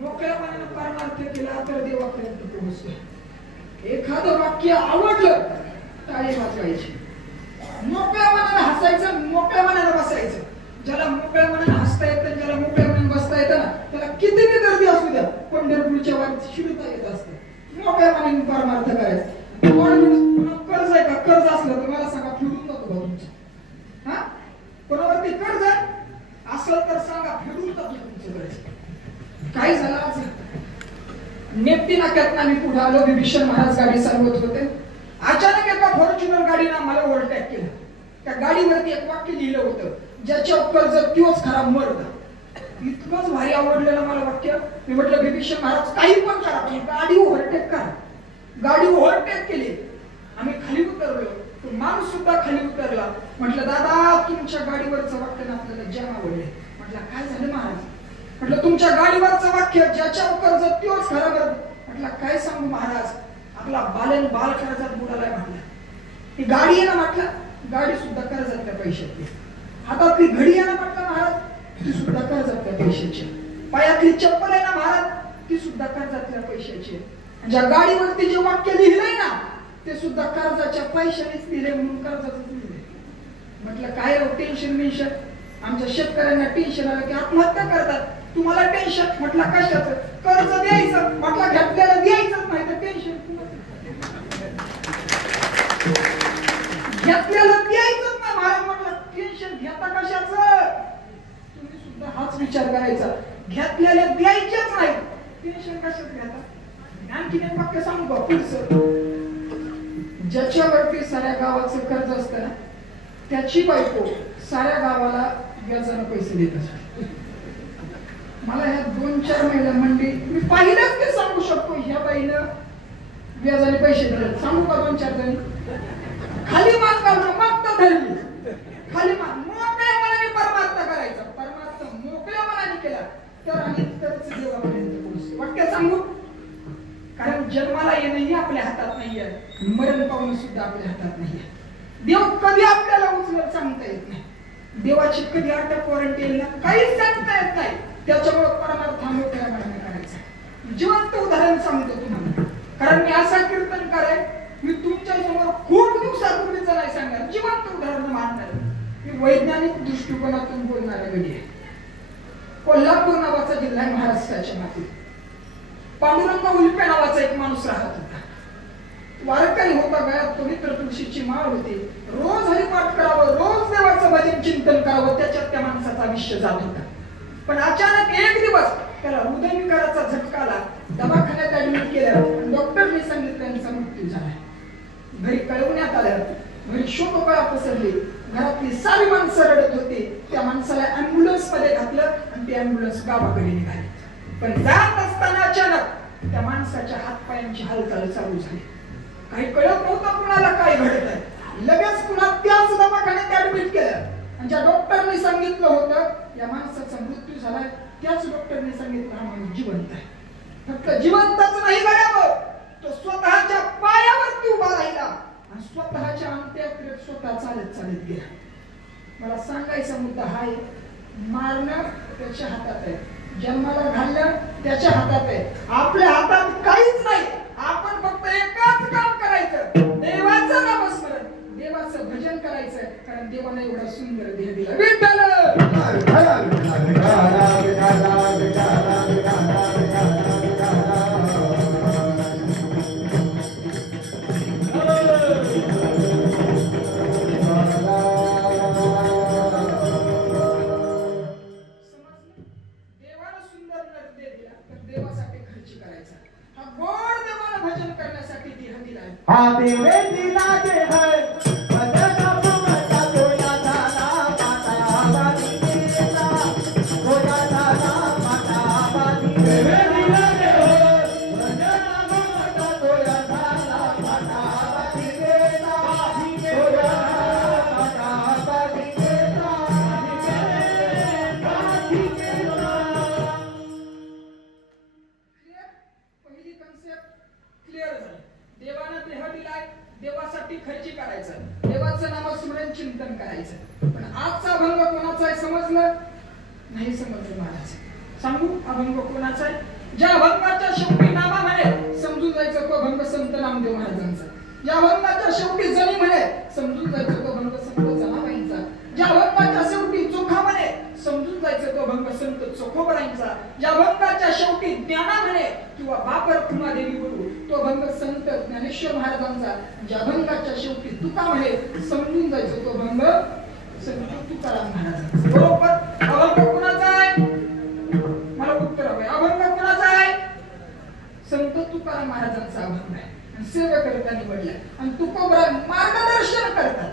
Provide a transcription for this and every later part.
मोकळ्यापणाने परमार्थ केला तर देवापर्यंत पोहोचतो. एखादं वाक्य आवडलं टाळी वाजवायची, मोकळ्या मनाने हसायचं, मोकळ्या मनाने बसायचं. ज्याला मोकळ्या मनाने हसता येतं, ज्याला मोकळ्या मनाने बसता येतं ना, त्याला कितीही गर्दी असू द्या पंढरपूरच्या वारीत शिरता येत असते. मोकळ्या मनाने परमार्थ करायचं. कर्ज आहे का? कर्ज असलं तर मला सांगा, फिरून जातो बा तुमचं. हा, कोणावरती कर्ज असलं तर सांगा, फिरून जातो तुमचं कर्ज. काय झालं आज? नेप्ती नाक्यात आम्ही पुढे आलो. विभीषण महाराज गाडी चालवत होते. अचानक एका फॉर्च्युनर गाडीनं मला ओव्हरटेक केलं. त्या गाडीवरती एक वाक्य लिहिलं होतं, ज्याच्यावर कर्ज त्योच खरा मर्द. इतकंच भारी आवडलं ना मला वाक्य. मी म्हटलं विभीषण महाराज काही पण करा, पण गाडी ओव्हरटेक करा. गाडी ओव्हरटेक केली. आम्ही खाली उतरलो. तो माणूस सुद्धा खाली उतरला. म्हटलं दादा, तुमच्या गाडीवरचं वाक्य ना आपल्याला जाम आवडले. म्हटलं काय झालं महाराज? म्हटलं तुमच्या गाडीवरचं वाक्य, ज्याच्यावर कर्ज त्योच खरा मर्द. म्हटलं काय सांगू महाराज, आपला बालन बाल कर्जात बुडालाय. म्हटलं ही गाडी आहे ना, म्हटलं गाडी सुद्धा कर्जातल्या पैशातली. हातातली घडी आहे ना म्हटलं महाराज, ती सुद्धा कर्जातल्या पैशाची. पायातली चप्पल आहे ना महाराज, ती सुद्धा कर्जातल्या पैशाची. ज्या गाडीवरती जे वाक्य लिहिलंय ना, ते सुद्धा कर्जाच्या पैशानेच लिहिले, म्हणून कर्जातच लिहिले. म्हटलं काय राव टेन्शन मेन्शन, आमच्या शेतकऱ्यांना टेन्शन आलं की आत्महत्या करतात. तुम्हाला टेन्शन? म्हटलं कशाचं? कर्ज द्यायचं. म्हटलं घेतलेलं द्यायचंच नाही तर टेन्शन घेतलेलं द्यायचंच नाही महाराज. म्हटलं टेन्शन घेता कशाचं? तुम्ही सुद्धा हाच विचार करायचा, घेतलेलं द्यायचेच नाही, टेन्शन कशाच घेता? आणखी एक वाक्य सांगू का पुढचं? ज्याच्यावरती साऱ्या गावाचं कर्ज असतं ना, त्याची बायको साऱ्या गावाला व्याजानं पैसे देत असते. मला ह्या 2-4 महिला मंडळी मी पाहिलंच ते सांगू शकतो. ह्या बाईनं व्याजाने पैसे दिले. सांगू का 2-4 जणी? खाली मान घालून मागता धरली. खाली मान. मोकळ्या मनाने परमार्थ करायचा. परमार्थ मोकळ्या मनाने केला तर आणि तरच देवापर्यंत पोहोचतो. वाक्य सांगू? कारण जन्माला येणंही आपल्या हातात नाहीये, मरण पावणं सुद्धा आपल्या हातात नाहीये. देव कधी आपल्याला उचलत सांगता येत नाही. देवाची कधी अटक वॉरंट येईल ना, काहीच सांगता येत नाही. त्याच्यामुळे परमार्थ मोकळ्या मनाने करायचा. जिवंत उदाहरण सांगतो तुम्हाला, कारण मी असा कीर्तनकार आहे, मी तुमच्या समोर खूप दिवसापूर्वीच नाही सांगणार, जिवंत उदाहरण मानणार. मी वैज्ञानिक दृष्टिकोनातून बोलणारा गडी आहे. कोल्हापूर नावाचा जिल्हा आहे महाराष्ट्राच्या मातीत. पांडुरंग उल्पे नावाचा एक माणूस राहत होता. वारकरी होता, गळ्यात पवित्र तुळशीची माळ होती. रोज हरिपाठ करावं, रोज देवाचं भजन चिंतन करावं, त्याच्यात त्या माणसाचा आयुष्य जात होता. पण अचानक एक दिवस त्याला हृदयविकाराचा झटका आला. दवाखान्यात ऍडमिट केलं. डॉक्टरने सांगितलं त्यांचा मृत्यू झाला. घरी कळवण्यात आलं. घरी शोककळा पसरली. घरातली सारी माणसं रडत होती. त्या माणसाला अँब्युलन्स मध्ये घातलं आणि ती अँब्युलन्स गावाकडे निघाली. पण जात असताना अचानक त्या माणसाच्या हातपायांची हालचाल चालू झाली. काही कळत नव्हतं कुणाला काय घडत आहे. लगेच पुन्हा त्याच दवाखान्यात ऍडमिट केलं. आणि ज्या डॉक्टरने सांगितलं होतं या माणसाचा मृत्यू झालाय, त्याच डॉक्टरने सांगितलं हा माणूस जिवंत आहे. फक्त जिवंतच नाही गड्यावर, तो स्वतःच्या पायावरती उभा राहिला आणि स्वतःच्या अंत्याकडे स्वतः चालत चालत गेला. मला सांगायचा मुद्दा हा आहे, मारणं त्याच्या हातात आहे, जन्माला घालणं त्याच्या हातात आहे. आपल्या हातात काहीच नाही. आपण फक्त एकच काम करायचं, देवाचं नामस्मरण, देवाचं भजन करायचं. कारण देवाने एवढा सुंदर देह दिला. विठ्ठल हाँ देवे दिला दे है बदना ममता कोया दाना माता बादी देना कोया दाना माता बादी देवे दिला दे है बदना ममता कोया दाना माता बादी देना कोया माता बादी देना बादी देना. पहिली कन्सेप्ट क्लिअर झाली. देवानं देह दिलाय, देवासाठी खर्ची करायचं, देवाचं नामस्मरण चिंतन करायचं. पण आजचा भंग कोणाचा आहे समजलं नाही? समजलं महाराज. सांगू अभंग कोणाचा आहे? ज्या अभंगाच्या शेवटी नामा म्हणे समजून जायचं तो अभंग संत नामदेव महाराजांचा. ज्या अभंगाच्या शेवटी जणी म्हणे समजून जायचं तो अभंग संत जनाबाईंचा. ज्या अभंगाच्या शेवटी चोखा म्हणे समजून जायचं तो अभंग संत चोखोबरांचा. ज्या अभंगाच्या शेवटी ज्ञाना म्हणे किंवा बापर कुमा देवी बोलू तो अभंग संत ज्ञानेश्वर महाराजांचा. ज्या अभंगाच्या शेवटी तुका म्हणे समजून जायचं तो अभंग संत तुकाराम महाराजांचा. बरोबर. अभंग कुणाचा आहे? मला उत्तर हवंय. अभंग कुणाचा आहे? संत तुकाराम महाराजांचा अभंग आहे. सेवा करता निवडलाय आणि तुकोबरा मार्गदर्शन करतात.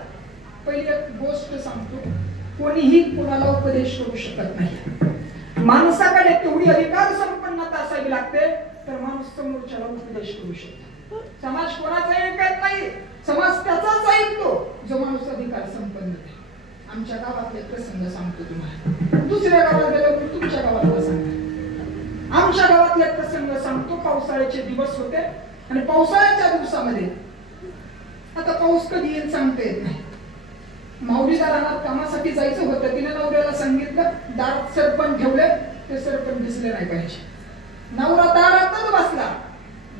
पहिली एक गोष्ट सांगतो, कोणीही कोणाला उपदेश करू शकत नाही. माणसाकडे तेवढी अधिकार संपन्नता असावी लागते तर माणूस समोरच्याला उपदेश करू शकतो. समाज कोणाचा ऐकत नाही, समाज त्याचाच ऐकतो जो माणूस अधिकार संपन्न आहे. आमच्या गावातले प्रसंग सांगतो तुम्हाला. दुसऱ्या गावात गेलो तुमच्या गावातला सांगा. आमच्या गावातले प्रसंग सांगतो. पावसाळ्याचे दिवस होते आणि पावसाळ्याच्या दिवसामध्ये आता पाऊस कधी येईल सांगता येत नाही. माऊलीला रानात कामासाठी जायचं होतं. तिने नवऱ्याला सांगितलं दारात सरपण ठेवले, ते सरपण दिसले नाही पाहिजे. नवरा दारातच बसला,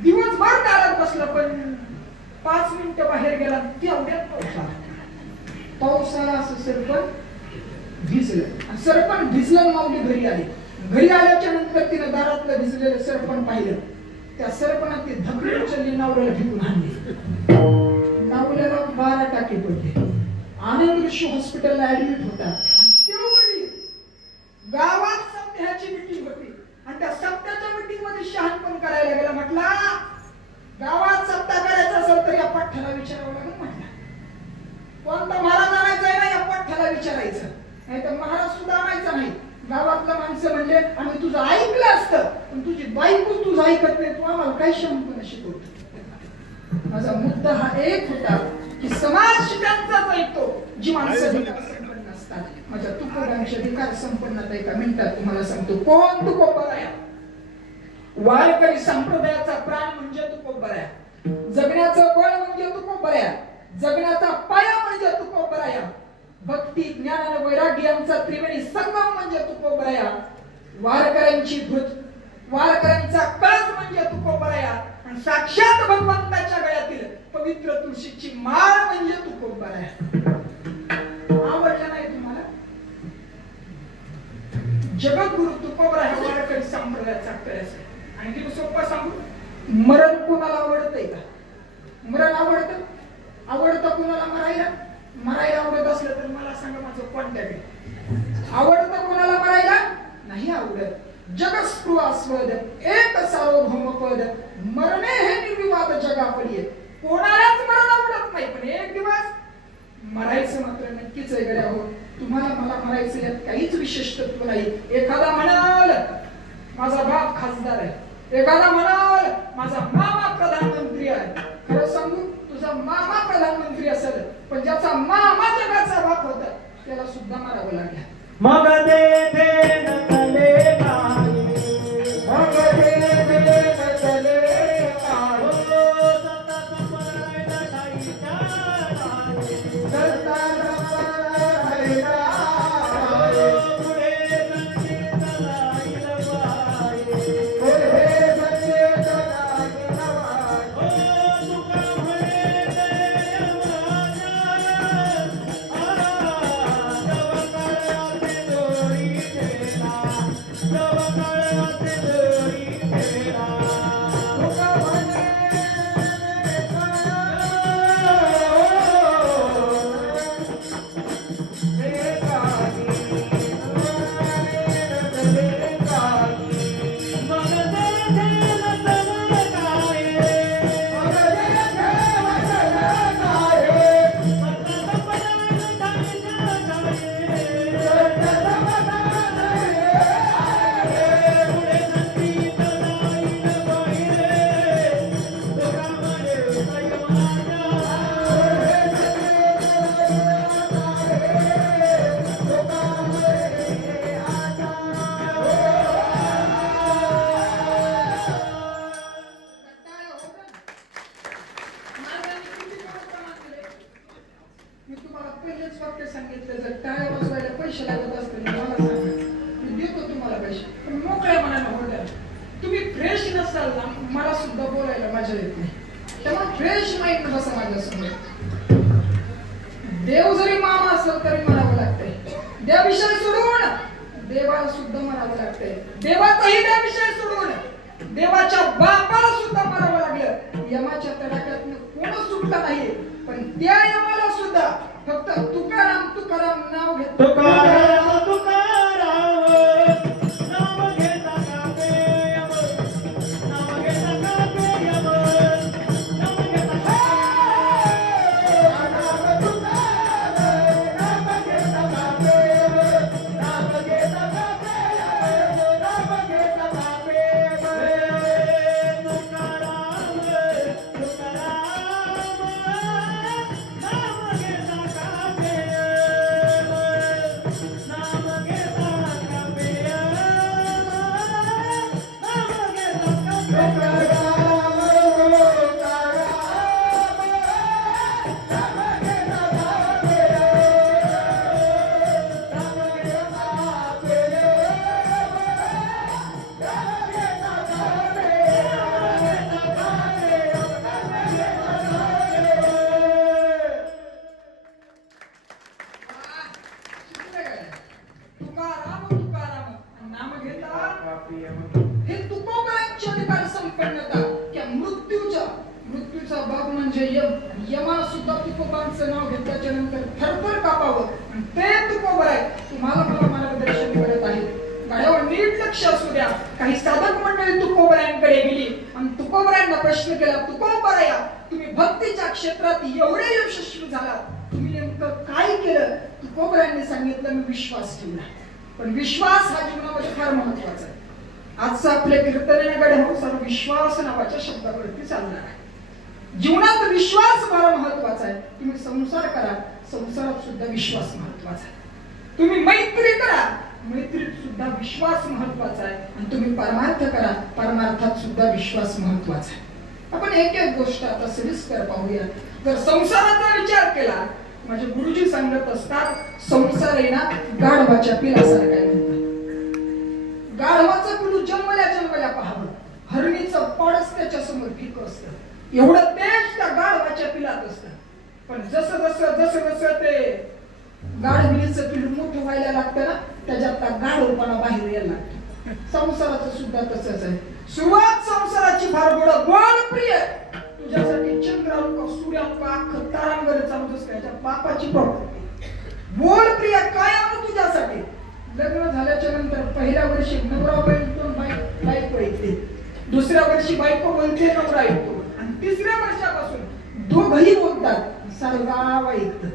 दिवसभर दारात बसला, पण 5 मिनिटं बाहेर गेला तेवढ्यात पाऊस आला. पावसाला असं सरपण भिजलं. सरपण भिजलं, माऊली घरी आली. घरी आल्याच्या नंतर तिने दारातलं भिजलेलं सरपण पाहिलं. त्या सरपणात ती धकडी उचलली, नवऱ्याला फेकून आणली. नवऱ्याला 12 टाके पडले. आनंद ऋषी हॉस्पिटलला ऍडमिट होता. आणि तेवढी गावात सप्त्याची मीटिंग होती आणि त्या सप्त्याच्या मीटिंग मध्ये शहाणपण करायला गेला. म्हटला गावात सप्ताह करायचा असेल तर या पठ्ठाला विचारावं लागेल. म्हटला कोणता महाराज आणायचा आहे ना, या पठ्ठाला विचारायचं, नाही तर महाराज सुद्धा आणायचा नाही. गावातलं माणसं म्हणले आम्ही तुझं ऐकलं असतं पण तुझी बायको तुझं ऐकत नाही, तू आम्हाला काय शहाणपण शिकवतो. माझा मुद्दा हा एक होता की समाज त्यांचाच ऐकतो जी माणसं अधिकार संपन्न असतात. माझ्या तुकोबांची अधिकार संपन्नता एका मिनिटात तुम्हाला सांगतो. कोण तुकोबराया? वारकरी संप्रदायाचा प्राण म्हणजे तुकोबराया. जगण्याचं बळ म्हणजे तुकोबराया. जगण्याचा पाया म्हणजे तुकोबराया. भक्ती ज्ञान आणि वैराग्य यांचा त्रिवेणी संगम म्हणजे तुकोबराया. वारकऱ्यांची धूत, वारकऱ्यांचा कळस म्हणजे तुकोबराया. आणि साक्षात भगवंताच्या गळ्यातील पवित्र तुळशीची माळ म्हणजे तुकोबराया. आवडलं नाही तुम्हाला? जगद्गुरु तुकोबराया वारकरी संप्रदायाचा कळस आहे. आणि किती सोपं सांगू, मरण कोणाला आवडतंय का? मरण आवडतं? आवडतं कोणाला मरायला? मरायला आवडत असलं तर मला सांगा, माझं कॉन्टॅक्ट आहे. आवडतं कोणाला मरायला? नाही आवडत. जगस्पृहास्पद एक सार्वभौम पद मरणे हे निर्विवाद जगापडी. कोणालाच मरण आवडत नाही, पण एक दिवस मरायचं मात्र नक्कीच आहे. गड्या हो, तुम्हाला मला मरायचं यात काहीच विशेष तत्व नाही. एखादा म्हणाल माझा बाप खासदार आहे, एखादा म्हणाल माझा मामा प्रधानमंत्री आहे. खरं सांगू, तुझा मामा प्रधानमंत्री असेल पण ज्याचा मामा जगाचा बाप होता त्याला सुद्धा मारावं लागलं. मग देते नकले काही, मग देते नकले काही, सतत पळायला जायच्या काही, सतत पळायला पुढे संगीत जाईल बाई, पुढे संगीत जाईल बाई. तुका म्हणे जय तुम्ही फ्रेश नसाल ना मला सुद्धा बोलायला मजा येत नाही. त्यामुळे फ्रेश माइंड बसा माझ्या समोर. देव जरी मामा असेल तरी म्हणावं लागतंय. देवाविषयी सोडून देवाला सुद्धा म्हणावं लागतंय. देवाचाही देवाविषयी सोडून देवाच्या बापाला सुद्धा म्हणावं लागलं. यमाच्या तडाख्यातनं कोण सुटला नाही, पण त्या यमाला सुद्धा फक्त तुकाराम तुकाराम नाव घेत तुकाराम तुकाराम नाम घेता कापे यम, नाम घेता कापे यम, नाम घेता नाम तुकाराम नाम घेता कापे यम, नाम घेता कापे यम, नाम घेता कापे यम. तुकाराम तुकाराम नाम घेता कापे यम, नाम घेता कापे यम, नाम घेता तुकाराम तुकाराम नाम घेता हे तुकोबरांची अधिकार संपन्नता. त्या मृत्यूचा बाब म्हणजे यमाला सुद्धा तुकोबांचं नाव घेतल्याच्या नंतर थरथर कापावं. आणि ते तुकोबर आहे तुम्हाला मला मार्गदर्शन करत आहेत. गाड्यावर नीट लक्ष असू द्या. काही साधक मंडळी तुकोबरांकडे गेली आणि तुकोबरांना प्रश्न केला, तुकोबराया तुम्ही भक्तीच्या क्षेत्रात एवढे यशस्वी झालात, तुम्ही नेमकं काय केलं? तुकोबरांनी सांगितलं मी विश्वास ठेवला. पण विश्वास हा जीवनामध्ये फार महत्वाचा आहे. आजचं आपल्या कीर्तनाकडे सर्व विश्वास नावाच्या शब्दावरती चालणार आहे. जीवनात विश्वास फार महत्वाचा आहे. तुम्ही संसार करा, संसारात सुद्धा विश्वास महत्वाचा आहे. तुम्ही मैत्री करा, मैत्रीत सुद्धा विश्वास महत्वाचा आहे. आणि तुम्ही परमार्थ करा, परमार्थात सुद्धा विश्वास महत्वाचा आहे. आपण एक एक गोष्ट आता सविस्तर पाहूया. जर संसाराचा विचार केला, माझे गुरुजी सांगत असतात संसार आहे ना गाढवाच्या पिलासारखा आहे म्हणतात. गाढवाचं पिलू जन्मल्या पाहावं, हरणीचं पडच त्याच्या समोर फिकं असतं. एवढं तेज त्या गाढवाच्या पिलात असतं. पण जसं ते गाढविलीचं पिलू मोठं व्हायला लागतं ना, त्याच्यात गाढवपणा बाहेर यायला लागतो. संसाराचं सुद्धा तसंच आहे. सुरुवात संसाराची फार गोड प्रिय तुझ्यासाठी चंद्रांक सूर्यांक अख्खं तारांगर चालूच त्याच्या बापाची प्रॉपर्टी. बोल प्रिया काय आणू तुझ्यासाठी? लग्न झाल्याच्या नंतर पहिल्या वर्षी नवरा बोलतो बायको ऐकते, दुसऱ्या वर्षी बायको बोलते नवरा ऐकतो, आणि तिसऱ्या वर्षापासून दोघही बोलतात, सारं गाव ऐकतं.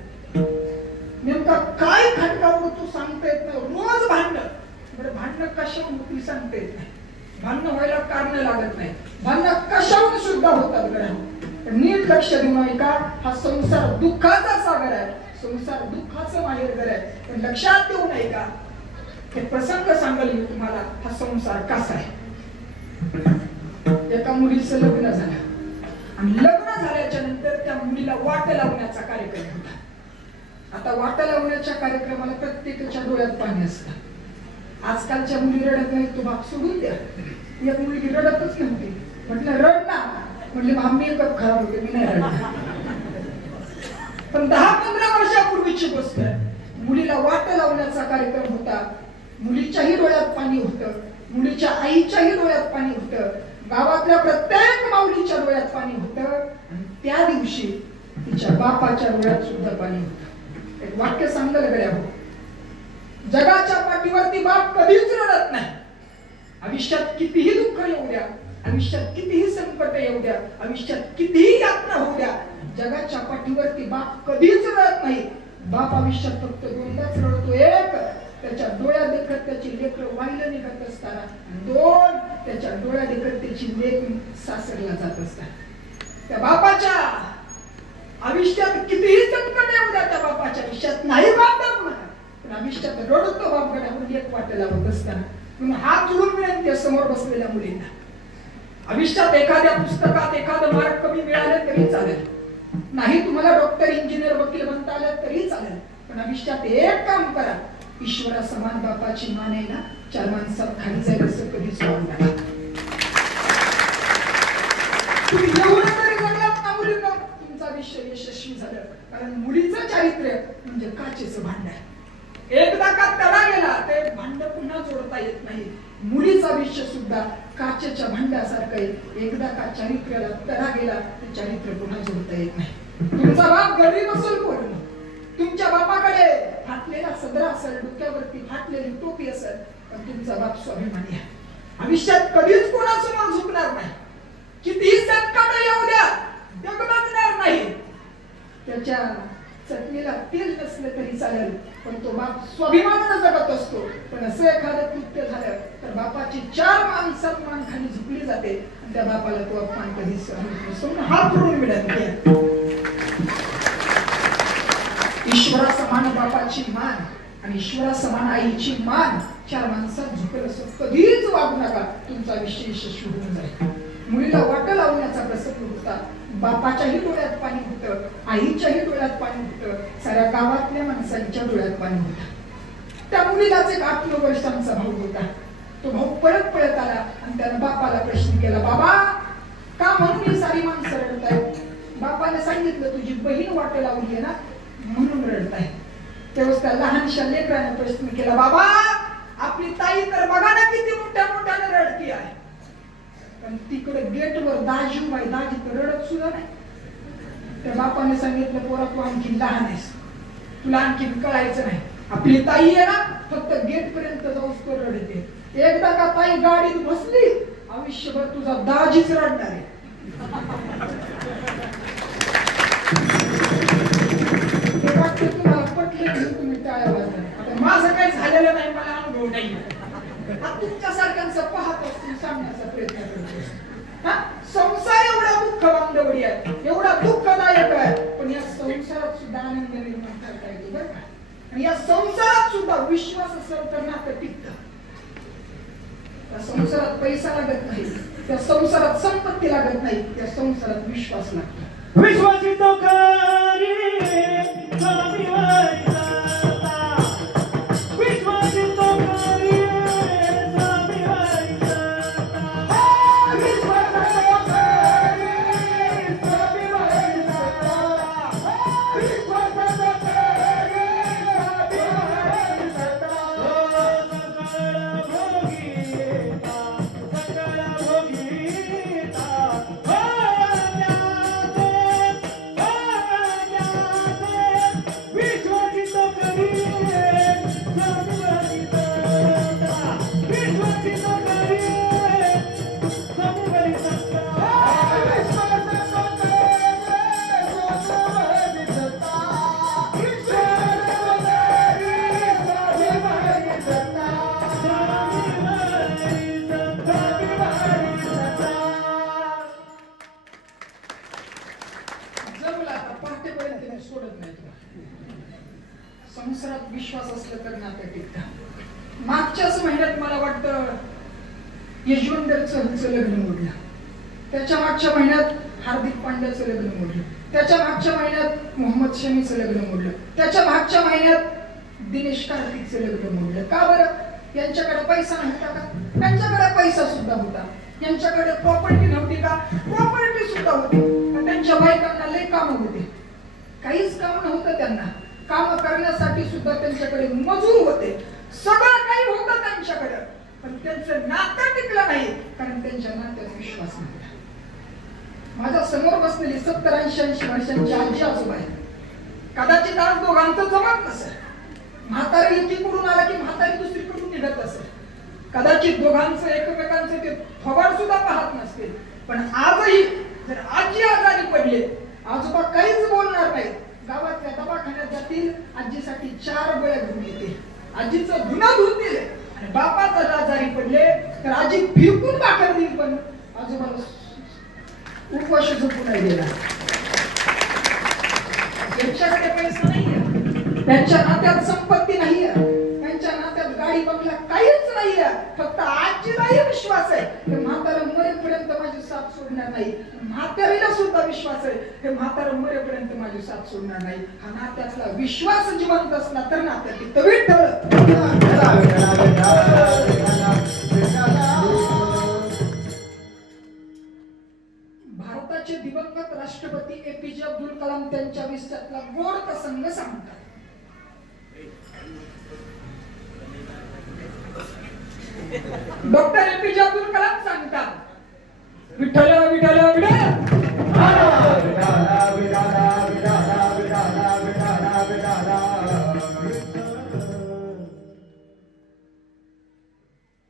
नेमका काय खटका होतो सांगता येत नाही. रोज भांडण. बरं भांडणं कशावर होती सांगता येत नाही. भांडणं व्हायला कारण लागत नाही. भांडणं कशावर सुद्धा होतात गड्या. पण नीट लक्ष देऊ ऐका, हा संसार दुःखाचा सागर आहे. संसार दुःखाचं माहेरघर आहे. पण लक्षात देऊ नये का हे प्रसंग सांगेल मी तुम्हाला. हा संसार कसा आहे. एका मुलीचं लग्न झालं आणि लग्न झाल्याच्या नंतर त्या मुलीला वाट लावण्याचा कार्यक्रम होता. आता वाट लावण्याच्या कार्यक्रमाला प्रत्येकाच्या डोळ्यात पाणी असतं. आजकालच्या मुली रडत नाही, तो भाग सोडून द्या. एक मुलगी रडतच नव्हती. म्हटलं रड ना. म्हटले मग मेकअप खराब होते, मी नाही रडणार. पण 10-15 वर्षापूर्वीची गोष्ट आहे. मुलीला वाट लावण्याचा कार्यक्रम होता. मुलीच्याही डोळ्यात पाणी होतं, मुलीच्या आईच्याही डोळ्यात पाणी होतं, गावातल्या प्रत्येक माऊलीच्या डोळ्यात पाणी होतं. आणि त्या दिवशी तिच्या बापाच्या डोळ्यात सुद्धा पाणी होतं. एक वाक्य सांगलं गड्या हो, जगाच्या पाठीवरती बाप कधीच रडत नाही. आयुष्यात कितीही दुःख येऊ द्या, आयुष्यात कितीही संकट येऊ द्या, आयुष्यात कितीही यातना होऊ द्या, जगाच्या पाठीवरती बाप कधीच रडत नाही. बाप आयुष्यात फक्त दोनदाच रडतो. एक, त्याच्या डोळ्या देखत त्याची लेकरं वाहिलं निघत असताना. दोन, त्याच्या डोळ्या देखत त्याची लेक सासरला जात असतात. त्या बापाच्या आयुष्यात कितीही संकट येऊ द्या, त्या बापाच्या आयुष्यात नाही बाप म्हणा, पण आयुष्यात रडतो बाप गड्यावर एक वाटेला होत असताना. म्हणून हात जोडून मिळेल त्या समोर बसलेल्या मुलींना. आयुष्यात एखाद्या पुस्तकात एखादं मार्क कमी मिळाले तरी चालेल, नाही तुम्हाला डॉक्टर इंजिनियर वकील बनता आलं तरी चालेल, पण आयुष्यात एक काम करा, ईश्वरा समान बापाची मान आहे ना, 4 माणसात खाली जाईल असं कधीच वाढू नका. काचेचं भांड आहे. एकदा का तडा गेला ते भांड पुन्हा जोडता येत नाही. मुलीचं आयुष्य सुद्धा काचेच्या भांड्यासारखं आहे. एकदा का चारित्र्याला तडा गेला ते चारित्र्य पुन्हा जोडता येत नाही. तुमचा बाप गरीब असेल पूर्ण, तुमच्या बापाकडे फाटलेला सदरा असेल, डोक्यावरती फाटलेली टोपी असेल, पण तुमचा बाप स्वाभिमानी आहे. आयुष्यात कधीच कोणासमोर झुकणार नाही. कितीही संकट येऊ द्या डगमगणार नाही. त्याच्या चटणीला तेल नसलं तरी चालेल, पण तो बाप स्वाभिमानानं जगत असतो. पण असं एखादं कृत्य झालं तर बापाची 4 मान सन्मान खाली झुकली जाते आणि त्या बापाला तो अपमान कधीच सहन होत नसतो. हात जोडून विनंती, ईश्वरा समान बापाची मान आणि ईश्वरा समान आईची मान 4 माणसात झुकल असं कधीच वागू नका. तुमचा विषय यशस्वी होऊन जाईल. मुलीला वाट लावण्याचा प्रसंग होता. बापाच्याही डोळ्यात पाणी होतं, आईच्याही डोळ्यात पाणी होतं, साऱ्या गावातल्या माणसांच्या डोळ्यात पाणी होतं. त्या मुलीलाच एक 8 वर्षांचा भाऊ होता. तो भाऊ पळत पळत आला आणि त्यानं बापाला प्रश्न केला, बाबा का म्हणून ही सारी माणसं रडतायत? बापाने सांगितलं तुझी बहीण वाट लावली आहे ना म्हणून रडताय. तेव्हाच त्या लहानशा लेकराने प्रश्न केला, बाबा आपली ताई तर बघा ना किती मोठ्या मोठ्याने रडती आहे, पण तिकडे गेटवर दाजी उभा आहे, दाजी तर रडत सुद्धा नाही. त्या बापाने सांगितलं, पोरा तू आणखी लहान आहेस, तुला आणखी कळायचं नाही. आपली ताई आहे ना फक्त गेट पर्यंत जाऊस तो रडते. एकदा का ताई गाडीत बसली आयुष्यभर तुझा दाजीच रडणार आहे. तुम्हाला पटलं की तुम्ही टाळ्या वाजवा. आता माझं काही झालेलं नाही, मला अनुभव नाही. तुमच्या सारख्यांचं पाहत असतो, सांगण्याचा प्रयत्न करतो. संसार एवढा दुःख बांधवडी आहे, एवढा दुःखदायक आहे, पण या संसारात सुद्धा आनंद निर्माण करता येतो बरं का. आणि या संसारात सुद्धा विश्वास असेल तर नातं टिकतं. त्या संसारात पैसा लागत नाही, त्या संसारात संपत्ती लागत नाही, त्या संसारात विश्वास लागतो. विश्वासी तो करी स्वाभिमानी संसारात विश्वास असला तर नातं टिकतं. मागच्याच महिन्यात मला वाटतं यशवंतर चहलचं लग्न मोडलं, त्याच्या मागच्या महिन्यात हार्दिक पांड्याचं लग्न मोडलं, त्याच्या मागच्या महिन्यात मोहम्मद शमीचं लग्न मोडलं, त्याच्या मागच्या महिन्यात दिनेश कार्तिकचं लग्न मोडलं. का बरं? यांच्याकडे पैसा नव्हता का? त्यांच्याकडे पैसा सुद्धा होता. यांच्याकडे प्रॉपर्टी नव्हती का? प्रॉपर्टी सुद्धा होती. पण त्यांच्या बायकांना लय काम होते, काहीच काम नव्हतं त्यांना. काम करण्यासाठी सुद्धा त्यांच्याकडे मजूर होते, सगळं काही होतं त्यांच्याकडे, पण त्यांचं नातं टिकलं नाही कारण त्यांच्या नात्यात विश्वास नव्हता. माझ्या समोर बसलेली 70-80 वर्षांची आजी आजोबा आहेत. कदाचित आज दोघांचं जमत नसेल. म्हातारी एकीकडून आला की म्हातारी दुसरीकडून निघत असेल. कदाचित दोघांचं एकमेकांचं ते थोबाड सुद्धा पाहत नसतील. पण आजही जर आजी आजारी पडले, आजोबा काहीच बोलणार नाही. गावातल्या दवाखान्यात जातील, आजीसाठी 4 गोळ्या घेऊन येतील, आजीचं धुणं धुतील आणि बापा जर आजारी पडले तर आजी फिरकून भाकर देईल, पण आजोबाला उपवास झोपू नाही देणार. त्यांच्याकडे पैसा नाहीये, त्यांच्या नात्यात संपत्ती नाहीये, त्यांच्या नात्यात गाडी बंगला काहीच नाहीये. फक्त आजीलाही विश्वास आहे हे म्हातारं मरेपर्यंत माझी साथ सोडणार नाही. म्हातारीला सुद्धा विश्वास आहे हे म्हातारं मरेपर्यंत माझी साथ सोडणार नाही. हा नात्यातला विश्वास जिवंत असला तर नात्यात टिकतं. भारताचे दिवंगत राष्ट्रपती APJ अब्दुल कलाम त्यांच्या आयुष्यातला गोड प्रसंग सांगतात. डॉक्टर एपीजे अब्दुल कलाम सांगतात, विठ्ठल विठ्ठल विठ्ठल.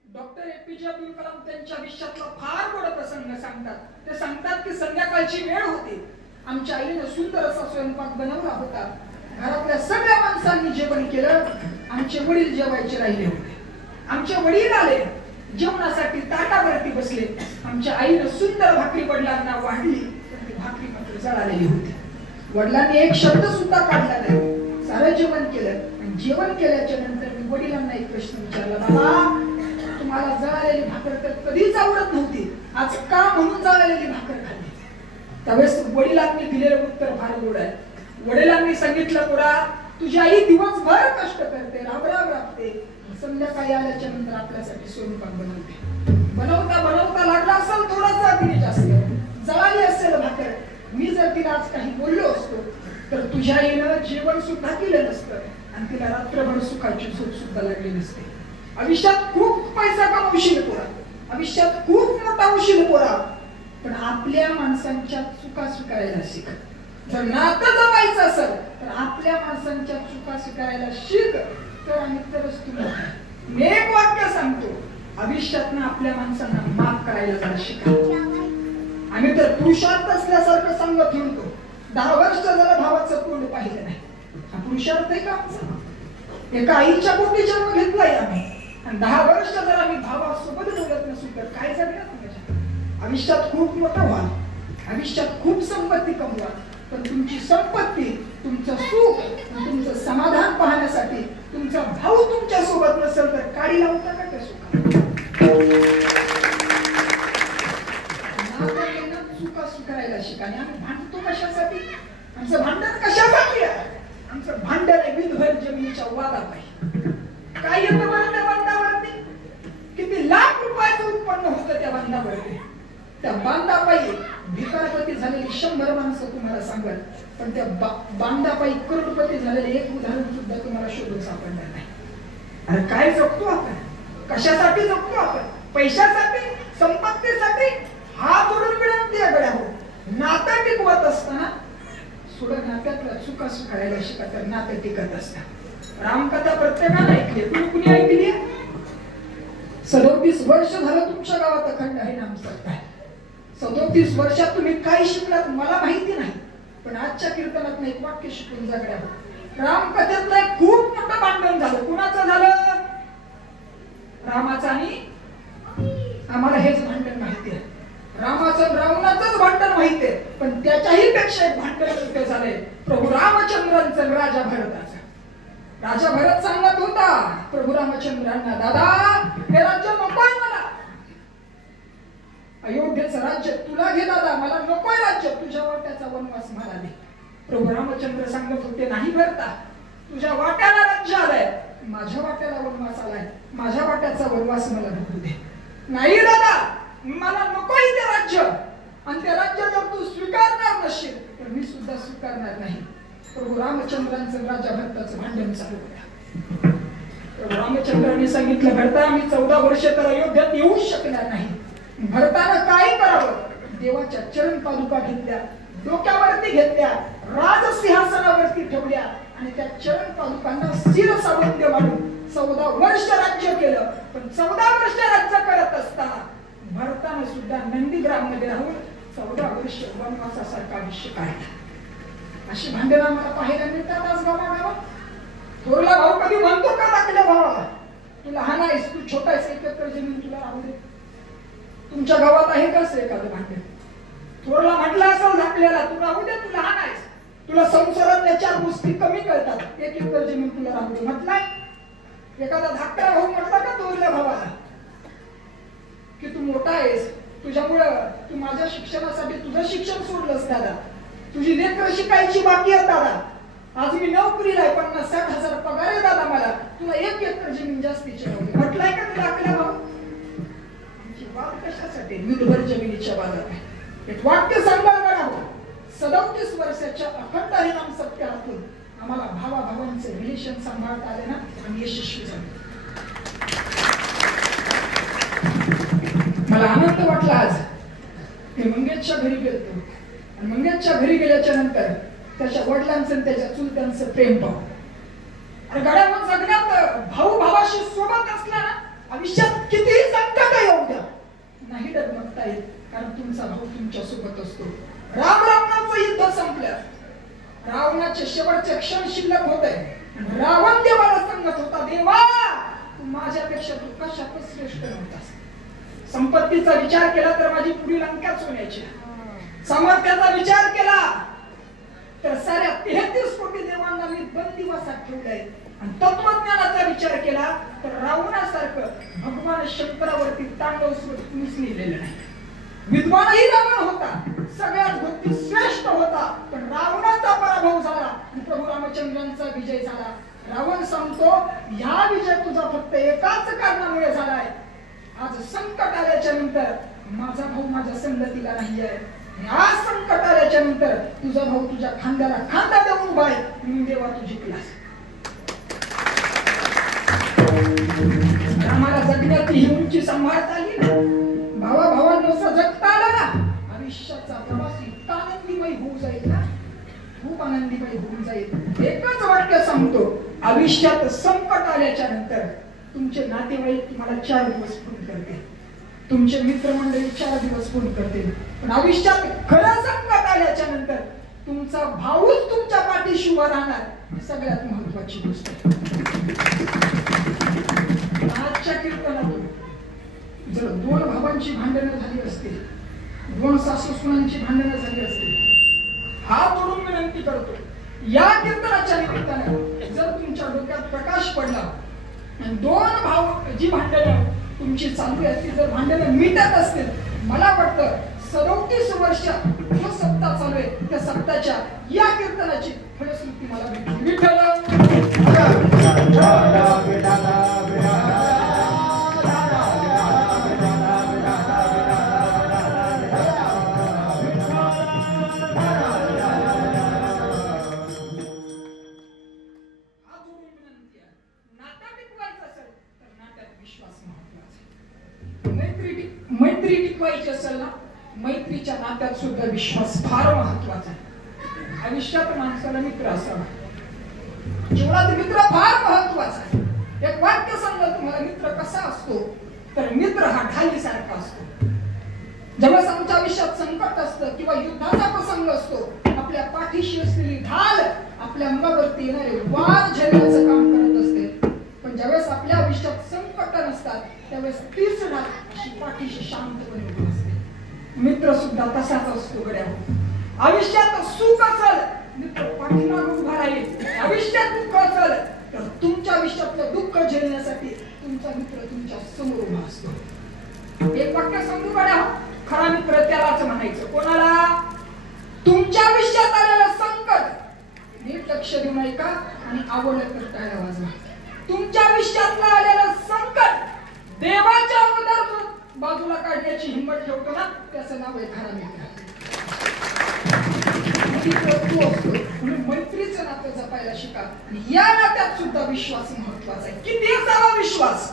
डॉक्टर एपीजे अब्दुल कलाम त्यांच्या आयुष्यातला फार मोठा प्रसंग सांगतात. ते सांगतात की संध्याकाळची वेळ होती, आमच्या आईने सुंदर असा स्वयंपाक बनवला होता. घरातल्या सगळ्या माणसांनी जेवण केलं. आमचे वडील जेवायचे राहिले होते. आमचे वडील आले, जेवणासाठी ताटावरती बसले. आमच्या आईने सुंदर भाकरी वडिलांना वाढली, पण ती भाकरी मात्र जळालेली होती. वडिलांनी एक शब्द सुद्धा काढला नाही. सारं जेवण केलं. आणि जेवण केल्याच्या नंतर मी वडिलांना एक प्रश्न विचारला, बाबा तुम्हाला जळालेली भाकर तर कधीच आवडत नव्हती, आज का म्हणून जळालेली भाकर खाल्ली? त्यावेळेस वडिलांनी दिलेलं उत्तर फार गोड आहे. वडिलांनी सांगितलं, पोरा तुझी आई दिवसभर कष्ट करते, राबराब राबते, संध्याकाळी आल्याच्या नंतर आपल्यासाठी स्वयंपाक बनवते. बनवता बनवता लागला असेल थोडासा तिने जास्त, जळाली असेल भाकर. मी जर तिला आज काही बोललो असतो तर तुझ्या आईनं जेवण सुद्धा केलं नसतं आणि तिला रात्रभर सुखाची झोप सुद्धा लागली नसते. आयुष्यात खूप पैसा कमवशील पोरा, आयुष्यात खूप मोठा होशील पोरा, पण आपल्या माणसांच्या चुका स्वीकारायला शिक. जर नातं जपायचं असेल तर आपल्या माणसांच्या चुका स्वीकारायला शिक, तर आणि तरच तुला. मी एक वाक्य सांगतो, आयुष्यातनं आपल्या माणसांना माफ करायला जरा शिका. आम्ही तर पुरुषार्थ असल्यासारखं सांगत म्हणतो. 10 वर्ष झालं भावाचं तोंड पाहिलं नाही. हा पुरुषार्थ आहे का आमचा? एका आईच्या पोटी जन्म घेतलाय आम्ही, आणि 10 वर्ष जर आम्ही भावासोबत बोलत नसू तर काय झालं तुमच्या? आयुष्यात खूप मोठं व्हा, आयुष्यात खूप संपत्ती कमवा, पण तुमची संपत्ती, तुमचं सुख, तुमचं समाधान पाहण्यासाठी तुमचा भाऊ तुमच्या सोबत नसेल तर काडी लावता का त्या सुखात? चुका स्वीकारायला शिका. आणि आम्ही भांडतो कशासाठी? आमचं भांडण कशासाठी आहे? आमचं भांडण आहे विधभर जमिनीच्या वादापायी. काय येतं बरं त्या बांधावरती? किती लाख रुपयाचं उत्पन्न होतं त्या बांधावरती. त्या बांधापायी भिकारपती झालेली 100 माणसं तुम्हाला सांगत, पण त्या बांधापायी करोडपती झालेले एक उदाहरण सुद्धा तुम्हाला शोधून सापडणार नाही. अरे काय जगतो आपण? कशासाठी जगतो आपण? पैशासाठी? संपत्तीसाठी? हात जोडून विनंती आहे गड्या हो, नातं टिकवत असताना सुद्धा नात्यातल्या चुका स्वीकारायला शिका, तर नातं टिकत असतात. रामकथा प्रत्येकाने ऐकली, कुणी ऐकली? 37 वर्ष झालं तुमच्या गावात अखंड हरिनाम सप्ताह आहे. 37 वर्षात तुम्ही काय शिकलात मला माहिती नाही, पण आजच्या कीर्तनात एक वाक्य शिकून जगड्या हो. रामकथेतलं एक खूप मोठं भांडण झालं. कुणाचं झालं? रामाचं आणि आम्हाला हेच भांडण माहिती आहे. रामाचं रावणाचंच भांडण माहिती आहे, पण त्याच्याही पेक्षा एक भांडण झालंय प्रभू रामचंद्रांचं राजा भरताचं. राजा भरत सांगत होता प्रभू रामचंद्रांना, दादा हे राज्य नकोय मला, अयोध्येचं राज्य तुला घे दादा, मला नकोय राज्य, तुझ्या वाट्याचा वनवास मला दे. प्रभू रामचंद्र सांगत होते, नाही भरता, तुझ्या वाट्याला राज्य आलंय, माझ्या वाट्याला वनवास आलाय, माझ्या वाट्याचा वनवास मला बघू दे. नाही दादा मला नकोय ते राज्य, आणि ते राज्य जर तू स्वीकारणार नसशील तर मी सुद्धा स्वीकारणार नाही. प्रभू रामचंद्रांचं राजा भरताचं भांडण चालू होतं. प्रभू रामचंद्रांनी सांगितलं, भरता मी 14 वर्ष तर अयोध्येत येऊच शकणार नाही. भरतानं काय करावं? देवाच्या चरण पादुका घेतल्या, डोक्यावरती घेतल्या, राजसिंहासनावरती ठेवल्या, आणि त्या चरण पादुकांना शिर सावंत्य वाढून 14 वर्ष राज्य केलं. पण 14 वर्ष राज्य करत असताना भरतानं सुद्धा नंदीग्राम मध्ये राहून 14 वर्ष वनवासासारखा आयुष्य काढला. अशी भांडणं आम्हाला पाहायला मिळतात आज गावागावात. थोरला भाऊ कधी म्हणतो का आपल्या भावाला, तू लहान आहेस, तू छोटा आहेस, एकत्र जमीन तुला राहू दे? तुमच्या गावात आहे का असं एखादं भांडण? थोरला म्हटलं असं धाकल्याला, तू राहू दे, तू लहान आहेस, तुला संसारातल्या 4 गोष्टी कमी कळतात, एक एकर जमीन तुला राहू दे म्हटलाय? एखादा धाकटा भाऊ म्हटला का थोरल्या भावाला की तू मोठा आहेस, तुझ्यामुळं तू माझ्या शिक्षणासाठी तुझं शिक्षण सोडलंस दादा, तुझी लेकरं शिकायची बाकी आहे दादा, आज मी नोकरीला आहे, 50-60 हजार पगार आहे दादा मला, तुला 1 एकर जमीन जास्तीची राहू म्हटलाय का तुला आपल्या भाऊ? आमची वाद कशासाठी? विधभर जमिनीच्या वादात एक वाक्य सांगायला मिळावं. 37 वर्षाच्या अखंड हरिनाम सप्ताहातून आम्हाला भावाभावांचे रिलेशन सांभाळता आले ना, आम्ही यशस्वी झालो. मला आनंद वाटला आज मी मंगेशच्या घरी गेलो आणि मंगेशच्या घरी गेल्याच्या नंतर त्याच्या वडिलांचं आणि त्याच्या चुलत्यांचं प्रेम पाहू. आणि गड्यावर जगण्यात भाऊ भावाशी सोबत असला ना, आयुष्यात कितीही संकट येऊ द्या नाही डगमगता येत, कारण तुमचा भाऊ तुमच्या सोबत असतो. राम रावणाचं युद्ध संपलं, रावणाचे शेवटचे क्षण शिल्लक होते. रावण देवाला सांगत होता, देवा तू माझ्यापेक्षा तू कशातच श्रेष्ठ नव्हतास. संपत्तीचा विचार केला तर माझी पुढील लंकाच होण्याची, सामर्थ्याचा विचार केला तर साऱ्या 33 कोटी देवांना मी बंदिवासात ठेवलंय, आणि तत्वज्ञानाचा विचार केला तर रावणासारखं भगवान शंकरावरती तांडव सुरूच लिहिलेलं नाही. विद्वानही रावण होता, सगळ्यात गोष्टी श्रेष्ठ होता, पण रावणाचा पराभव झाला आणि प्रभू रामचंद्रांचा विजय झाला. रावण सांगतो, ह्या विजय तुझा फक्त एकाच कारणामुळे झालाय. आज संकट आल्याच्या नंतर माझा भाऊ माझ्या संगतीला नाही आहे, आज संकट आल्याच्या नंतर तुझा भाऊ तुझ्या खांद्याला खांदा देऊन उभा आहे, म्हणून देवा तू जिंकलास. आम्हाला जगण्याची ही उंची सांभाळता आली ना, भावा भावांनुसार जगता आलं ना, आयुष्याचा प्रवास इतका आनंदीमय होऊन जाईल ना, खूप आनंदीमय होऊन जाईल. एकच वाक्य सांगतो, आयुष्यात संकट आल्याच्या नंतर तुमचे नातेवाईक तुम्हाला 4 दिवस फोन करते, तुमचे मित्रमंडळी 4 दिवस फोन करते, पण आयुष्यात खरं संकट आल्याच्या नंतर तुमचा भाऊच तुमच्या पाठीशी उभा राहणार, ही सगळ्यात महत्वाची गोष्ट आहे. आजच्या कीर्तनातून जर 2 भावांची भांडणं झाली असतील, 2 सासू सुनांची भांडणं झाली असतील, हात जोडून विनंती करतो, या कीर्तनाच्या निमित्ताने जर तुमच्या डोक्यात प्रकाश पडला आणि 2 भाव जी भांडणं तुमची चालू असतील, जर भांडणं मिटत असतील, मला वाटतं 37 वर्ष जो सप्ताह चालू आहे त्या सप्ताहाच्या या कीर्तनाची फलश्रुती मला भेटली. विठ्ठल मैत्री टिकवायची असेल ना, मैत्रीच्या नात्यात सुद्धा विश्वास फार महत्वाचा आहे. आयुष्यात माणसाला मित्र असावा, जीवनात मित्र फार महत्वाचा आहे. एक वाक्य सांगतो तुम्हाला, मित्र कसा असतो तर मित्र हा ढालीसारखा असतो. ज्यावेळेस आमच्या आयुष्यात संकट असतं किंवा युद्धाचा प्रसंग असतो, आपल्या पाठीशी असलेली ढाल आपल्या अंगावरती येणारे वार झेलण्याचं काम करत असते. पण ज्यावेळेस आपल्या आयुष्यात संकट नसतात त्यावेळेस तीच ढाल अशी पाठीशी शांतपणे उभी असते. मित्र सुद्धा तसाच असतो गड्यावर. आयुष्यात सुख असेल मित्र पाठीमागे उभा राहील, आयुष्यात दुःख असेल तर तुमच्या आयुष्यातलं दुःख झेलण्यासाठी तुमचा मित्र तुमच्या समोर उभा असतो. एक वाक्य सांगू गड्या, खरा मित्र त्यालाच म्हणायचं, कोणाला? तुमच्या आयुष्यात आलेलं संकट नीट लक्ष देऊन ऐका आणि आवडलं तर टाळ्या वाजवा. तुमच्या आयुष्यातलं आलेलं संकट देवाच्या अगोदर बाजूला काढण्याची हिंमत ठेवतो ना, त्याचं नाव आहे खरा मित्र. तू असतो म्हणून मैत्रीचं नातं जपायला शिका. या नात्यात सुद्धा विश्वास महत्वाचा आहे. किती असावा विश्वास?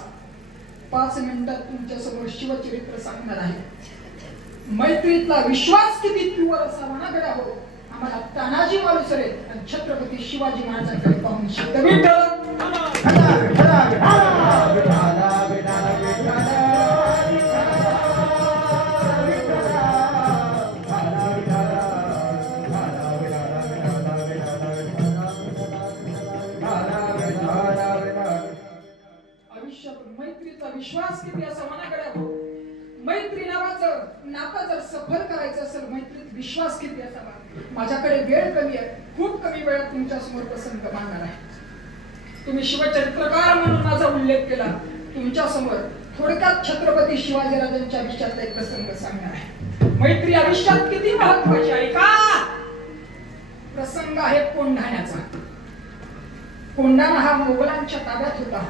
5 मिनिटात तुमच्या समोर शिवचरित्र सांगणार आहे. मैत्रीतला विश्वास किती प्युअर असावा ना गड्या हो. आम्हाला तानाजी मालुसरे आणि छत्रपती शिवाजी महाराजांकडे पाहून शिकत. आयुष्यात मैत्रीचा विश्वास किती असावा ना गड्या हो. मैत्री नावाचं नातं जर सफल करायचं असेल, मैत्रीत विश्वास किती असावा. माझ्याकडे वेळ कमी आहे, खूप कमी वेळात तुमच्या समोर प्रसंग मांडणार आहे. तुम्ही शिवचरित्रकार म्हणून माझा उल्लेख केला, तुमच्या समोर थोडक्यात छत्रपती शिवाजी राजांच्या आयुष्यातला एक प्रसंग सांगणार आहे. मैत्री आयुष्यात किती महत्वाची आहे का? प्रसंग आहे कोंढाण्याचा. कोंढाणा हा मोगलांच्या ताब्यात होता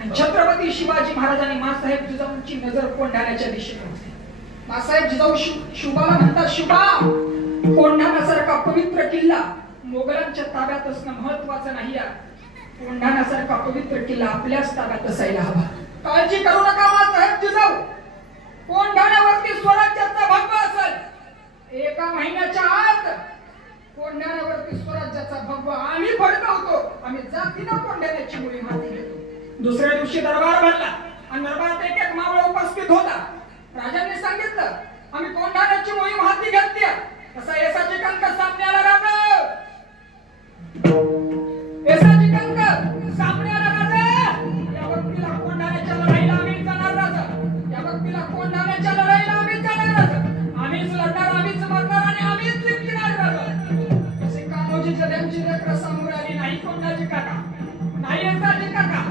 आणि छत्रपती शिवाजी महाराजांनी मासाहेब जिजाऊंची नजर कोंढाण्याच्या दिशेने होती. मासाहेब जिजाऊ शिवबाला म्हणतात, शिवबा कोंढाण्यासारखा पवित्र किल्ला मोगलांच्या ताब्यात असणं महत्वाचं नाही आहे. कोंढाण्यासारखा पवित्र किल्ला आपल्याच ताब्यात असायला हवा. काळजी करू नका साहेब जिजाऊ, कोंढाण्यावरती स्वराज्याचा भगवा असेल. एका महिन्याच्या आत कोंढाण्यावरती स्वराज्याचा भगवा आम्ही फडकवतो. आम्ही जातीनं कोंढाण्याची मोहीम हाती घेतो. दुसऱ्या दिवशी दरबार भरला आणि दरबारात एक एक मावळा उपस्थित होता. राजांनी सांगितलं आम्ही कोंढाण्याची मोहीम हाती घेतली. कसा येसाची कंक सामन्याला राजा, येसाची कंक सामन्याला राजा. या व्यक्तीला कोंढाण्याच्या लढाईला आम्ही जाणार राजा. या व्यक्तीला कोंढाण्याच्या लढाईला आम्ही जाणार राजा. आम्हीच लढणार, आम्हीच मरणार आणि आम्हीच जिंकणार राजा. असे कान्होजीच्या त्यांची लेकरं समोर आली. नाही कोंढाजी काका, नाही येसाची काका.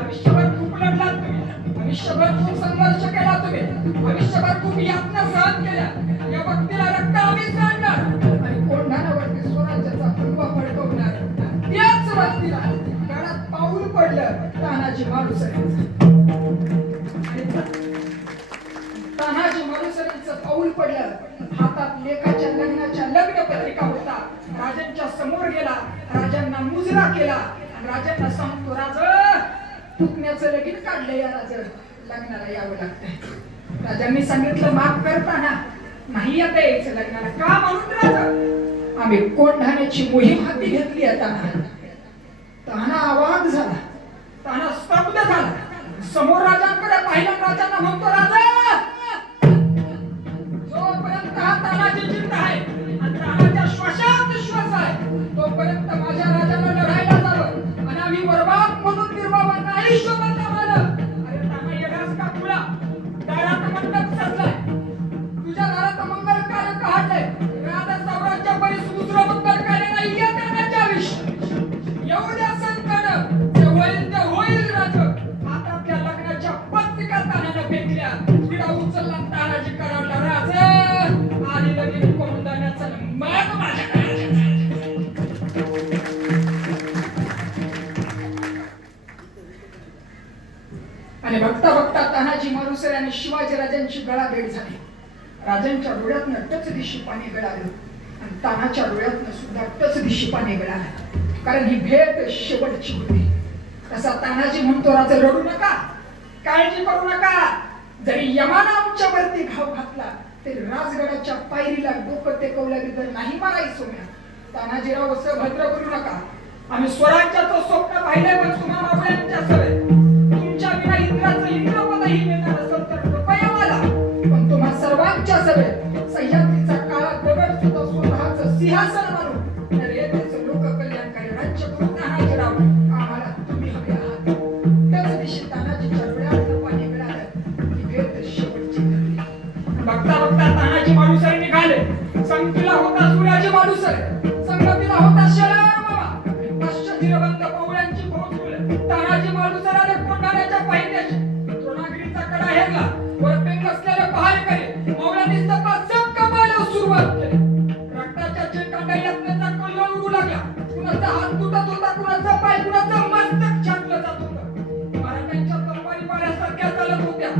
आयुष्यभर खूप लढलात तुम्ही, आयुष्यभर खूप संघर्ष केला तुम्ही, आयुष्यभर खूप यातना सहन केल्या. या व्यक्तीला रक्त आम्हीच जाणणार आणि कोंढाण्यावरती स्वराज्याचा भगवा फडकवणार. त्याच व्यक्तीला गडात पाऊल पडलं तानाजी मालुसरेंचं. तानाजी मालुसरेंचं पाऊल पडलं. हातात लेखाच्या लग्नाच्या लग्न पत्रिका होता. राजांच्या समोर गेला, राजांना मुजरा केला आणि राजांना सांगतो राज पुतण्याचं लगीन काढलं, या राज लग्नाला यावं लागतंय. राजांनी सांगितलं माफ करताना नाही आता यायचं लग्नाला. का म्हणून राजा आम्ही कोंढाण्याची मोहीम हाती घेतली. आता ताना आवाज झाला, ताना स्तब्ध झाला. समोर राजांकडे पाहिलं, राजांना म्हणतो राजा जोपर्यंत हा तानाजी जिंद आहे आणि तानाच्या श्वासात श्वास आहे तोपर्यंत माझ्या राजाला लढायला जावं आणि आम्ही बरबाद म्हणून निर्मावा नाही शोभत आम्हाला. अरे ताना येणास का तुला दारात मंडप सजलाय, तुझ्या दारात मंगल कार्य काढलंय. राजा साम्राज्य परिस दुसरं मंगल कार्य नाही या तानाच्या विषय. येऊ द्या संकट, जे होईल ते होईल राज. हातातल्या लग्नाच्या पत्रिका तानानं फेकल्या, विडा उचलला तानाजी कराडला राज आणि लगीन कोंढाण्याचा मग माझ्याकडे. आणि बघता बघता तानाजी मालुसरे आणि शिवाजी राजांची गळाभेट झाली. राजांच्या डोळ्यातनं टच दिशी पाणी गळालं आणि तानाच्या डोळ्यातनं सुद्धा टच दिशी पाणी गळालं. कारण ही भेट शेवटची होती. तसा तानाजी म्हणतो राजा रडू नका, काळजी करू नका. जरी यमाना आमच्यावरती घाव घातला तरी राजगडाच्या पायरीला डोकं टेकवलं तर नाही मारायचो म्या. तानाजीराव असं भद्र करू नका. आम्ही स्वराज्याचं स्वप्न पाहिलंय पण तुम्हा मावळ्यांच्या सवय. तुमच्या विना इंद्राचं इंद्रपदही मिळणार असेल तर कृपया मला. पण तुम्हा सर्वांच्या सवय सह्याद्रीचा काळा दगड सुद्धा स्वतःचं सिंहासन मानून तर येतेच लोककल्याणकारी राज्य करून तानाजीराव आम्हाला तुम्ही हवे आहात. त्याच दिवशी तानाजीच्या डोळ्यातलं पाणी मिळालं. ही भेट शेवटची ठरली. बघता बघता तानाजी मालुसरे निघाले. संगतीला होता सूर्याजी मालुसरे, संगतीला होता शेलार बाबा. पाश्चर्यवंत पवळ्यांची फौज तानाजी मालुसराने कोंढाण्याच्या पायथ्याशी द्रोणागिरीचा कडा हेरला. वर पेंग असलेले पहारेकरी मौलांनी सपासप कमाला सुरुवात केली. रक्ताच्या चिरकांड्या यातनेचा कल्लोळ उडू लागला. कुणाचा हात तुटत होता, कुणाचा पाय, कुणाचा मस्तक छाटलं जात होतं. मराठ्यांच्या तलवारी माऱ्यासारख्या चालत होत्या.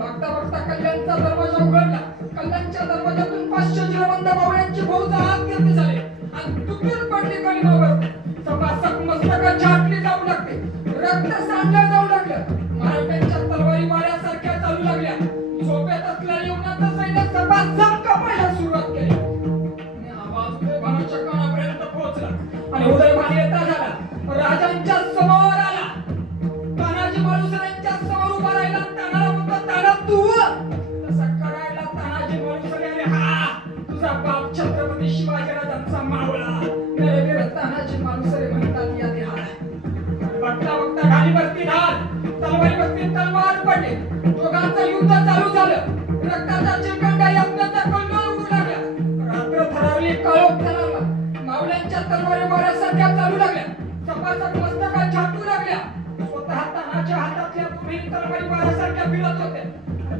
बघता बघता कल्याणचा दरवाजा उघडला. कल्याणच्या दरवाजातून 500 जिरवंत मावळ्यांची फौज आत गर्दी झाली आणि तुटून पडली कलिमावर. सपासप मस्तक छाटली जाऊ लागते, रक्त सांडलं जाऊ लागलं. मराठ्यांच्या तलवारी माऱ्यासारख्या चालू लागल्या. झोपेत असलेल्या यवनाचं सैन्य सपासप कापायला सुरुवात केली. आवाज उदयभानाच्या कानापर्यंत पोहोचला आणि उदयभान येता झाला राजांच्या समोर आला. तानाजी मालुसरेंच्या समोर उभा राहिला. तानाला म्हणतो ताना तू. तसा करायला तानाजी मालुसरे अरे हा तुझा बाप छत्रपती शिवाजी राजांचा मावळा. नरेंद्र तानाजी मालुसरे म्हणतात या देहाला. बघता बघता ढालीवरती ढाल, तलवारीवरती तलवार पडली. दोघांचं युद्ध चालू झालं. रक्ताच्या चिरकांड्या यातनेचा कल्लोळ उडू लागला. रात्र थरारली, काळोख थरारला. मावळ्यांच्या तलवारी माऱ्यासारख्या चालू लागल्या. सपासप मस्तका छाटू लागल्या. स्वतः तानाच्या हातातल्या तुम्ही तलवारी माऱ्यासारख्या भिडत होत्या.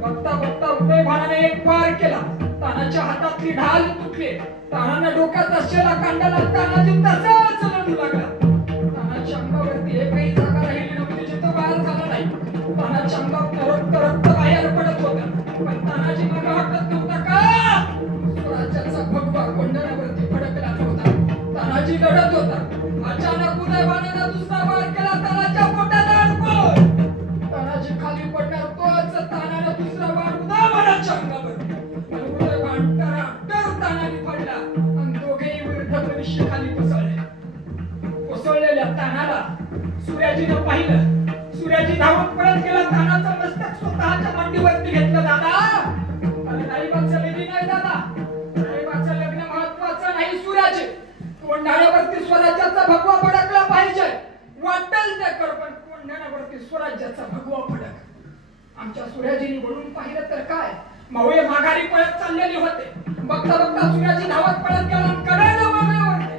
बघता बघता उदयभानाने एक वार केला. तानाच्या हातातली ढाल तुटली. तानाने डोक्यात असलेला कांडाला तानाजी तसाच लढू लागला. तानाच्या अंगावरती एकही जागा राहिली नव्हती जिथं वार झाला नाही. तानाच्या अंगात रक्त रक्त बाहेर पडत होतं. पण तानाजी मागे हटत नव्हता का? स्वराज्याचा भगवा कोंढाण्यावरती फडकला नव्हता. तानाजी लढत तानाच्या अंगावरती आणि उलटा कांटाळा तानाने पडला आणि दोघेही विरुद्ध प्रविष्य खाली कोसळलेल्या तानाला सूर्याजीनं पाहिलं. सूर्याजी धावत पळत गेला. तानाचं मस्तक स्वतःच्या मांडीवरती घेतलं. दादा, अरे नाईबाचं लग्न नाही दादा, नाईबाचं लग्न महत्वाचं नाही. सूर्याजी कोंढाण्यावरती स्वराज्याचा भगवा फडकला पाहिजे. वाटेल ते कर, पण कोंढाण्यावरती स्वराज्याचा भगवा फडक. आमच्या सूर्याजीने वळून पाहिलं तर काय, मावळे माघारी पळत चाललेले होते. बघता बघता सूर्याजी धावत पळत गेला आणि कडायला मावळ्यावरती.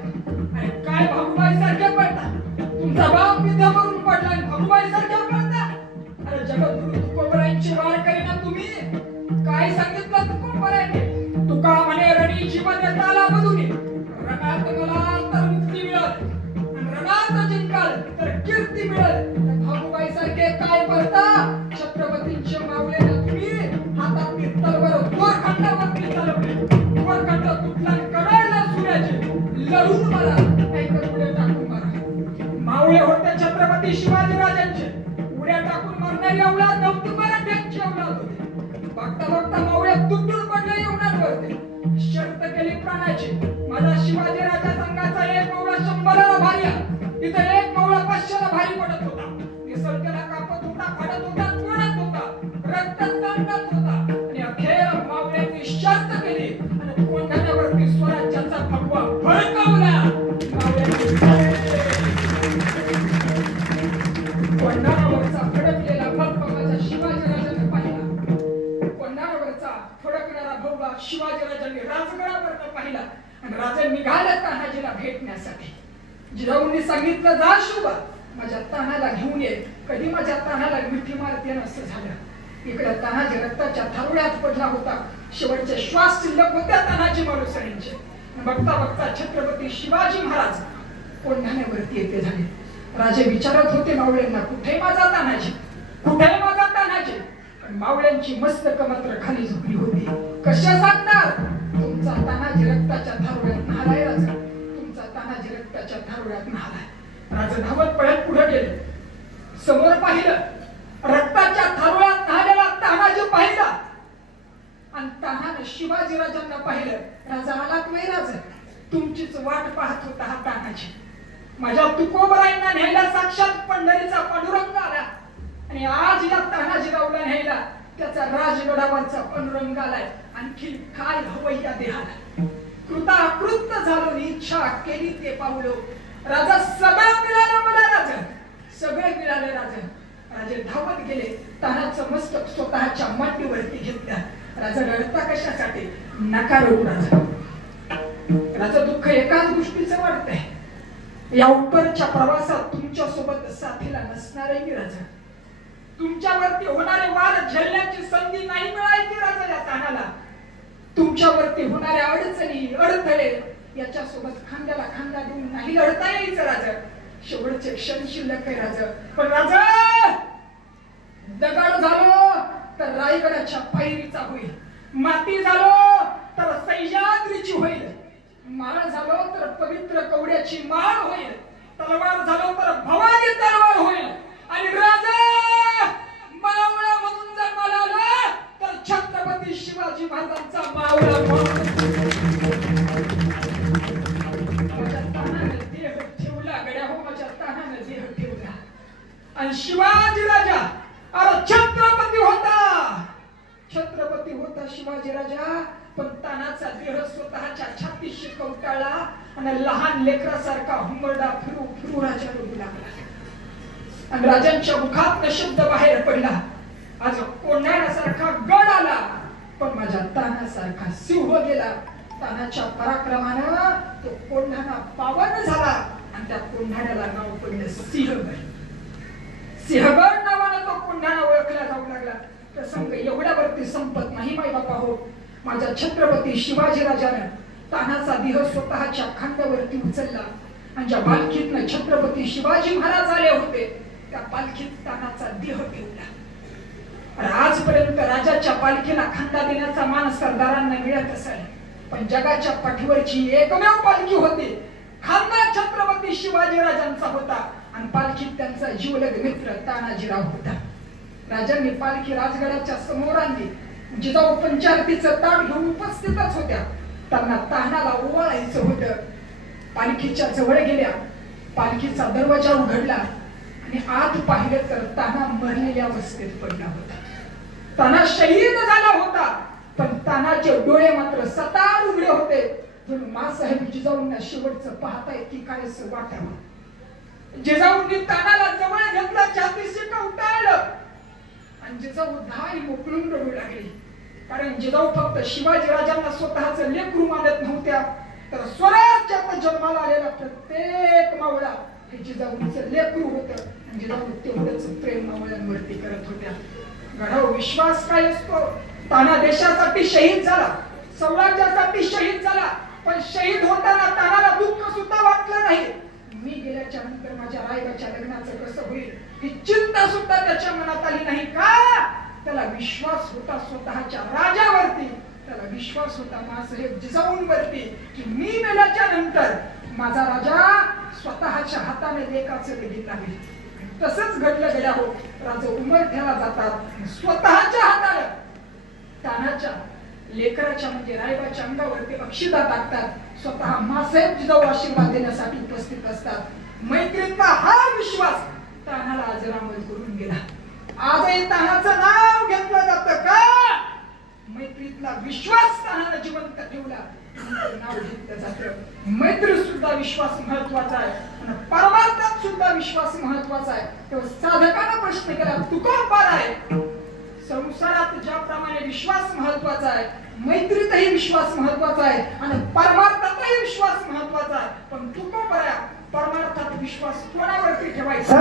अरे काय भाऊबाई सारखे पडता, तुमचा बाप विद्यावरून पडला आणि भाऊबाई सारखे पडता. अरे जगद्गुरु तुकोबरायांची वार करीना तुम्ही. काय सांगितलं तुकोबरायांनी? तुका म्हणे रणी जीवन येताला बदुनी, रणात मला तर मुक्ती मिळेल आणि रणात जिंकाल तर कीर्ती मिळेल. भाऊबाई सारखे काय पडता? छत्रपतींचे मावळे ना तुम्ही. हातात तलवार दोरखंडावरती चालवली. दोरखंड तुटला आणि कडायला सूर्याजी लढून मारा, नाहीतर पुढे टाकून मारा. मावळे होते छत्रपती शिवाजीराजांचे. उड्या टाकून मारणारी अवलाद नव्हती, मराठ्यांची अवलाद होती. बघता बघता मावळे तुटून पडले येवनांवरती. शर्त केली प्राणाची, माझा शिवाजीराजा संघाचा एक मावळा 100ला भारी आहे. इथं एक मावळा 500ला भारी पडत होता. निसर्गाला कापत होता, फाडत होता, तोडत होता, रक्त सांडत होता. आणि अखेर मावळ्यांनी शर्त केली आणि कोंढाण्यावरती स्वराज्याचा भगवा फडकवला. कोंढाण्यावरचा फडकलेला भगवा माझ्या शिवाजीराजाने पाहिला. कोंढाण्यावरचा फडकणारा भगवा शिवाजीराजांनी राजगडावर पाहिला आणि राजा निघाला तानाजीला भेटण्यासाठी. जिजाऊंनी सांगितलं, जा शिवा, माझ्या तानाला घेऊन ये. कधी माझ्या तानाला मिठी मारते असं झालं. इकडे तानाजी रक्ताच्या थारोळ्यात पडला होता. शेवटचे श्वास शिल्लक होत्या तानाजी मालुसरेंचे. बघता बघता छत्रपती शिवाजी महाराज कोंढाण्यावरती येते झाले. राजे विचारत होते मावळ्यांना, कुठे माझा तानाजी, कुठे माझा तानाजी? पण मावळ्यांची मस्तक मात्र खाली झोपली होती. कशा सांगणार? तुमचा तानाजी रक्ताच्या थारोळ्यात न्हालाय राजा, तुमचा तानाजी रक्ताच्या थारोळ्यात न्हालाय. राजा धावत पळत पुढे गेले. समोर पाहिलं, रक्ताच्या थारोळ्यात न्हालेला तानाजी पाहिला आणि तानाने शिवाजीराजांना पाहिलं. राजा आलात नाही राजा, तुमचीच वाट पाहत होता हा तानाजी. माझ्या तुकोबरायांना न्यायला साक्षात पंढरीचा पांडुरंग आला आणि आज या तानाजीरावला न्यायला त्याचा राजगडावरचा पांडुरंग आलाय. आणखी काय हवं या देहाला? कृताकृत झालो, इच्छा केली ते पावलो. राजा सगळं मिळालं मला राजा, सगळे मिळाले राजा. राजे धावत गेले, तानाचं मस्तक स्वतःच्या मांडीवरती घेतलं. राजा रडता कशासाठी? नका रडू राजा. राजा दुःख एकाच गोष्टीचं वाटतंय, या उत्तरच्या प्रवासात तुमच्या सोबत साथीला नसणारे मी राजा. तुमच्यावरती होणारे वार झेलण्याची संधी नाही मिळायची राजा या तानाला. तुमच्यावरती होणाऱ्या अडचणी, अडथळे याच्या सोबत खांद्याला खांदा देऊन नाही लढता यायचं राजा. शेवटचे क्षण शिल्लक आहे राजा. पण राजा, दगड झालो तर रायगडाच्या पायरीचा होईल, माती झालो तर सह्याद्रीची होईल, माळ झालो तर पवित्र कवड्याची माळ होईल, तलवार झालो तर भवानी तलवार होईल. आणि राजा मावळा म्हणून जर मला आला तर छत्रपती शिवाजी महाराजांचा मावळा म्हणून. माझ्या तानाने देह ठेवला गड्या हो, माझ्या तानाने देह ठेवला. आणि शिवाजी राजा अरे छत्रपती होता, छत्रपती होता शिवाजी राजा. पण तानाचा देह स्वतःच्या छातीशी कवटाळला आणि लहान लेकरासारखा हुंबरडा फिरू फिरू राजा रडू लागला. आणि राजांच्या मुखात शब्द बाहेर पडला, आज कोंढाण्यासारखा गड आला पण माझ्या तानासारखा सिंह गेला. तानाच्या पराक्रमानं तो कोंढाणा पावन झाला आणि त्या कोंढाण्याला नाव पडलं सिंहगड. सिंहगड नावानं तो कोंढाणा ओळखला जाऊ लागला. प्रसंग एवढ्यावरती संपत नाही माई बापा हो. माझ्या छत्रपती शिवाजी राजानं तानाचा देह स्वतःच्या खांद्यावरती उचलला आणि ज्या पालखीतनं छत्रपती शिवाजी महाराज आले होते त्या पालखीत तानाचा देह ठेवला. आजपर्यंत राजाच्या पालखीला खांदा देण्याचा मान सरदारांना मिळत असेल, पण जगाच्या पाठीवरची एकमेव पालखी होती, खांदा छत्रपती शिवाजी राजांचा होता आणि पालखीत त्यांचा जीवलग मित्र तानाजीराव होता. राजांनी पालखी राजगडाच्या समोर आणली. जिजाऊ पंचारतीचं ताट घेऊन उपस्थितच होत्या. त्यांना तानाला ओवाळायचं होतं. पालखीच्या जवळ गेल्या. पालखीचा दरवाजा उघडला आणि आत पाहिलं तर ताना मरलेल्या अवस्थेत पडला होता. ताना शहीद झाला होता, पण तानाचे डोळे मात्र सतार उघडे होते. म्हणून मासाहेब जिजाऊंना शेवटचं पाहताय की काय असं वाटावं. जिजाऊंनी तानाला जवळ घेतला, छातीशी कवटाळलं आणि जिजाऊ धाय मोकळून रडू लागली. कारण जिजाऊ फक्त शिवाजी राजांना स्वतःचं लेकरू मानत नव्हत्या, तर स्वराज्यात जन्माला आलेला प्रत्येक मावळा हे जिजाऊंचं लेकरू होतं. आणि जिजाऊ तेवढंच प्रेम मावळ्यांवरती करत होत्या. गढाव विश्वास काय असतो. ताना देशासाठी शहीद झाला, स्वराज्यासाठी शहीद झाला, पण शहीद होताना तानाला दुःख सुद्धा वाटलं नाही. मी गेल्याच्या नंतर माझ्या रायबाच्या लग्नाचं कसं होईल ही चिंता सुद्धा त्याच्या मनात आली नाही. का? त्याला विश्वास होता स्वतःच्या राजावरती, त्याला विश्वास होता मासाहेब जिजाऊंवरती की मी मेल्याच्या नंतर माझा राजा स्वतःच्या हाताने लेकाचं लगीन लावेल. तसंच घडलं गेल्या हो. राजा उमरठ्याला जातात, स्वतःच्या हाताने तानाच्या लेकराच्या म्हणजे रायबाच्या अंगावरती अक्षिता टाकतात. स्वतः मासाहेब जिजाऊ आशीर्वाद देण्यासाठी उपस्थित असतात. मैत्रीचा हा विश्वास तानाला अजरामर करून गेला. आजही तानाचं नाव घेतलं जातं का? मैत्रीतला विश्वास तानाला जिवंत ठेवला, नाव घेतलं जातं. मैत्री सुद्धा विश्वास महत्वाचा आहे आणि परमार्थात सुद्धा विश्वास महत्वाचा आहे. तेव्हा साधकाने प्रश्न केला, तू कोण पार आहे? संसारात ज्याप्रमाणे विश्वास महत्वाचा आहे, मैत्रीतही विश्वास महत्वाचा आहे आणि परमार्थातही विश्वास महत्वाचा आहे. पण तू कोण पार आहे? परमार्थात विश्वास कोणावरती ठेवायचा?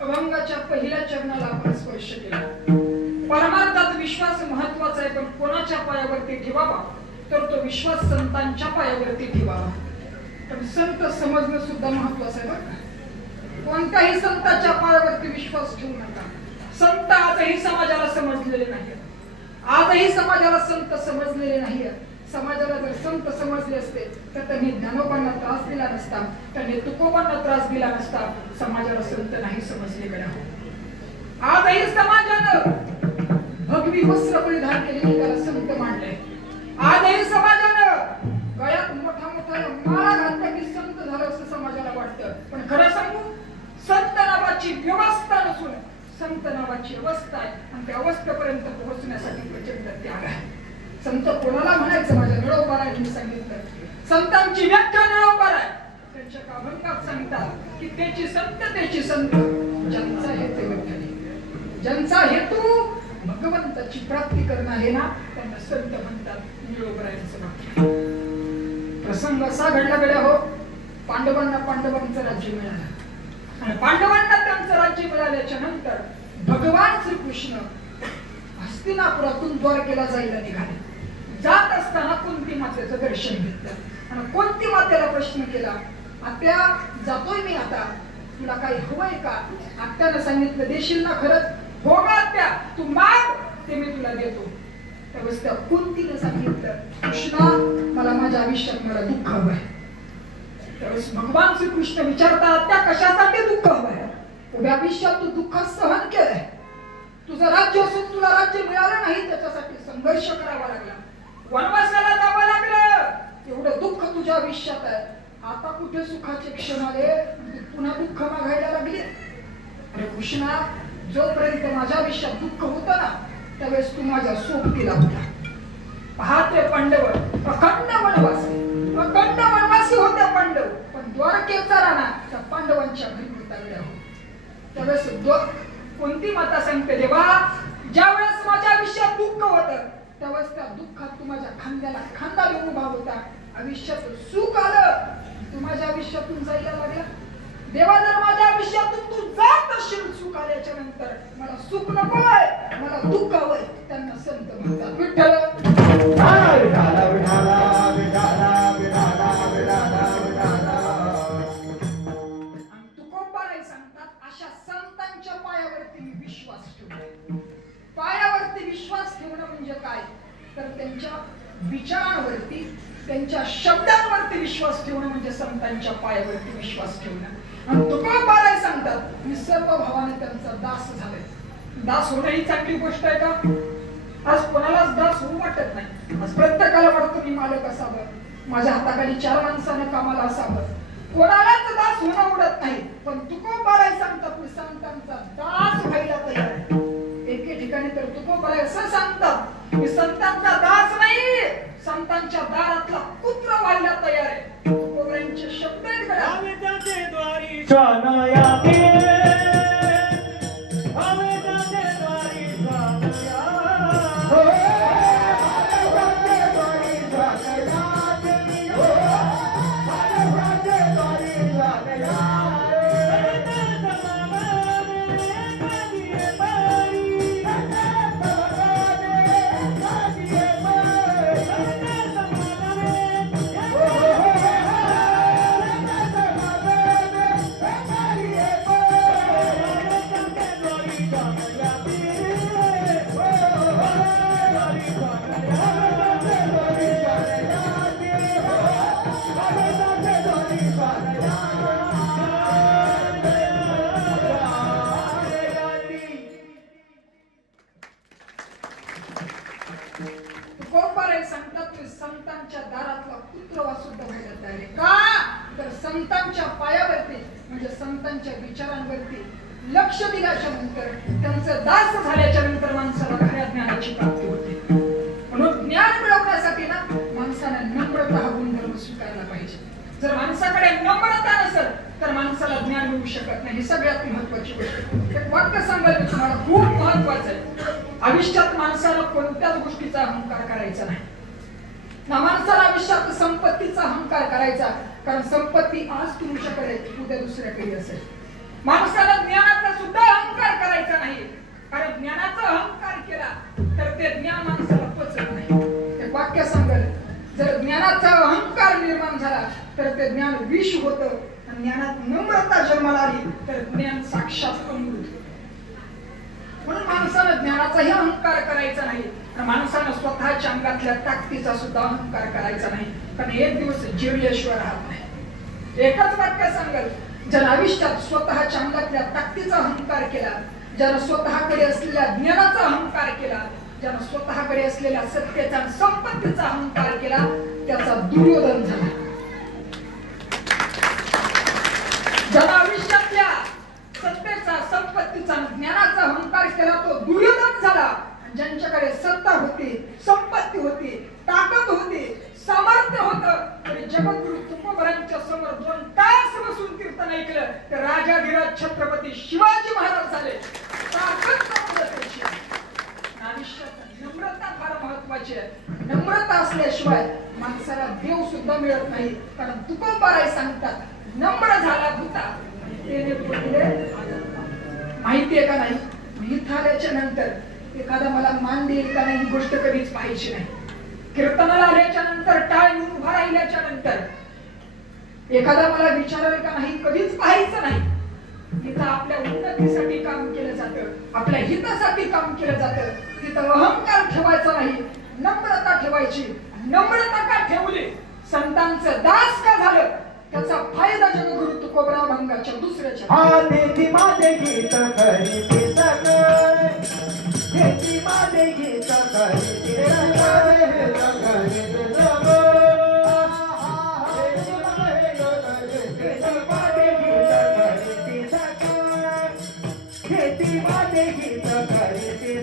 अभंगाच्या पहिल्या चरणाला आपण स्पर्श केला. परमार्थात विश्वास महत्वाचा आहे, पण कोणाच्या पायावरती ठेवावा? तर तो विश्वास संतांच्या पायावरती ठेवावा. पण संत समजणं सुद्धा महत्वाचं आहे बरं. कोणत्याही संतांच्या पायावरती विश्वास ठेवू नका. संत आजही समाजाला समजलेले नाही. आजही समाजाला संत समजलेले नाही. समाजाला जर संत समजले असते तर त्यांनी ज्ञानोबांना त्रास दिला नसता, त्यांनी तुकोबांना त्रास दिला नसता. समाजाला संत नाही समजले गेला. आजही समाजानं भगवी वस्त्र परिधान केलेली त्याला संत मानले. आजही समाजानं गळ्यात मोठा मोठा माळा घातला की संत झालं असं समाजाला वाटतं. पण खरं सांगू, संत नावाची व्यवस्था नसून संत नावाची अवस्था आहे आणि त्या अवस्थेपर्यंत पोहोचण्यासाठी प्रचंड त्याग आहे. संत कोणाला म्हणायचं? माझ्या निळोबारायांनी सांगितलं. संतांची व्याख्या निळोबार आहे. त्यांच्या अभंगात सांगतात की त्याची संत ज्यांचा हेतू विठ्ठल, ज्यांचा हेतू भगवंताची प्राप्ती करणं आहे ना, त्यांना संत म्हणतात. निळोबारायांचं वाक्य. प्रसंग असा घडला गड्या हो, पांडवांना पांडवांचं राज्य मिळालं आणि पांडवांना त्यांचं राज्य मिळाल्याच्या नंतर भगवान श्रीकृष्ण हस्तिनापुरातून द्वारकेला जायला निघाले. जात असताना कुंती मातेचं दर्शन घेतलं आणि कुंती मातेला प्रश्न केला, आत्या जातोय मी आता, तुला काही हवंय का? आत्यानं सांगितलं, देशील ना खरंच? हो का आत्या, तू माग ते मी तुला देतो. त्यावेळेस त्या कुंतीने सांगितलं, कृष्णा मला माझ्या आयुष्यात मला दुःख हवंय. त्यावेळेस भगवान श्रीकृष्ण विचारतात, त्या कशासाठी दुःख हवंय? उभ्या आयुष्यात तू दुःख सहन केलंय, तुझं राज्य असून तुला राज्य मिळालं नाही, त्याच्यासाठी संघर्ष करावा लागला, वनवासाला जावं लागलं, एवढं दुःख तुझ्या आयुष्यात आहे. आता कुठे सुखाचे क्षण आले, पुन्हा दुःख मागायला लागले? अरे कृष्णा, जोपर्यंत माझ्या आयुष्यात दुःख होतं ना, त्यावेळेस तू माझ्या सोबतीला होता. पाहते पांडव अखंड वनवासी होते पांडव, पण द्वारकेचा राणा त्या पांडवांच्या घरी उतरल्या हो. त्यावेळेस कोणती माता सांगते, देवा ज्या वेळेस माझ्या आयुष्यात दुःख होतं, त्यावेळेस त्या दुःखात तू माझ्या खांद्याला खांदा घेऊन उभा होता. आयुष्यात सुख आलं, तू माझ्या आयुष्यातून जायला लागला. देवा जर माझ्या आयुष्यातून तू जात असशील सुख आल्याच्या नंतर, मला सुख नकोय, मला दुःख हवंय. त्यांना संत म्हणतात विठ्ठल. तुकोबाराय सांगतात, अशा संतांच्या पायावरती मी विश्वास ठेवला. पायावरती विश्वास ठेवणं म्हणजे काय? तर त्यांच्या विचारांवरती, त्यांच्या शब्दांवरती विश्वास ठेवणं म्हणजे संतांच्या पायावरती विश्वास ठेवणं. आणि तुकोबाराय सांगतात, मी सर्व भावाने त्यांचा दास झाले. दास होणं ही चांगली गोष्ट आहे का? आज कोणालाच दास होऊ वाटत नाही. आज प्रत्येकाला वाटतं मी मालक असावं, माझ्या हाताखाली 4 माणसानं कामाला असावं. कोणालाच दास होणं आवडत नाही. पण तुकोबाराय सांगतात, मी संतांचा दास व्हायला तयार आहे. एके ठिकाणी तर तुकोबाराय असं सांगतात, मी संतांचा दास नाही, संतांच्या दारातला पुत्र व्हायला तयार आहे. तुकोबारायांचे शब्द आहेत गड्या. तुकोबाराय सांगतात, मी संतांच्या दारातला पुत्र सुद्धा व्हायला तयार आहे. का? तर संतांच्या पायावरती म्हणजे संतांच्या विचारांवरती लक्ष दिल्याच्या नंतर, त्यांचं दास झाल्याच्या नंतर माणसाला खऱ्या ज्ञानाची प्राप्ती होते. म्हणून ज्ञान मिळवण्यासाठी ना माणसाने नम्रता हा गुणधर्म स्वीकारला पाहिजे. जर माणसाकडे नम्रता नसेल तर माणसाला ज्ञान मिळू शकत नाही. ही सगळ्यात महत्वाची गोष्ट. एक वाक्य सांगायला तुम्हाला खूप महत्वाचं आहे. आयुष्यात माणसाला कोणत्याच गोष्टीचा अहंकार करायचा नाही. ना माणसाला आयुष्यात संपत्तीचा अहंकार करायचा, कारण संपत्ती आज तुमच्याकडे उद्या दुसऱ्याकडे असेल. माणसाला ज्ञानाचा सुद्धा अहंकार करायचा नाही, कारण ज्ञानाचा अहंकार केला तर ते ज्ञान माणसाला पचत नाही. एक वाक्य सांगेल, जर ज्ञानाचा अहंकार निर्माण झाला तर ते ज्ञान विष होतं, आणि ज्ञानात नम्रता जन्माला आली तर ज्ञान साक्षात अमृत. म्हणून माणसानं ज्ञानाचाही अहंकार करायचा नाही, आणि माणसानं स्वतःच्या अंगातल्या ताकदीचा सुद्धा अहंकार करायचा नाही, कारण एक दिवस जिरल्याशिवाय राहत नाही. एकच वाक्य सांगेल, ज्यानं आयुष्यात स्वतःच्या अंगातल्या ताकदीचा अहंकार केला, ज्यानं स्वतःकडे असलेल्या ज्ञानाचा अहंकार केला, ज्यानं स्वतःकडे असलेल्या सत्तेचा संपत्तीचा अहंकार केला, त्याचा दुर्योधन झाला. ज्यानं आयुष्यातल्या सत्तेचा, संपत्तीचा, ज्ञानाचा अहंकार केला तो दुर्योधन झाला. ज्यांच्याकडे सत्ता होती, संपत्ती होती, ताकद होती, सामर्थ्य होतं, तरी जगद्गुरु तुकोबारायांच्या समोर 2 तास बसून कीर्तन ऐकलं तर राजाधिराज छत्रपती शिवाजी महाराज झाले. ताकद नम्रतेची. आयुष्यात नम्रता फार महत्वाची आहे. नम्रता असल्याशिवाय माणसाला देव सुद्धा सुद्धा मिळत नाही. कारण तुकोबाराय सांगतात, नम्र झाला होता तेने बोलले माहितीये का नाही, मी इथं आल्याच्या नंतर एखादा मला मान देईल का नाही ही गोष्ट कधीच पाहायची नाही. कीर्तनाला आल्याच्या नंतर टाळ येऊन उभा राहिल्याच्या नंतर एखादा मला विचारेल का नाही कधीच पाहायचं नाही. तिथं आपल्या उन्नतीसाठी काम केलं जातं, आपल्या हितासाठी काम केलं जातं. तिथं अहंकार ठेवायचा नाही, नम्रता ठेवायची. नम्रता का ठेवली, संतांचं दास का झालं, त्याचा फायदा जगगुरु तुकोबरा भंगाच्या दुसऱ्याच्या देती माझे गीत करीते सगळे, देती माझे गीत करीते खेती माझे गीत करीते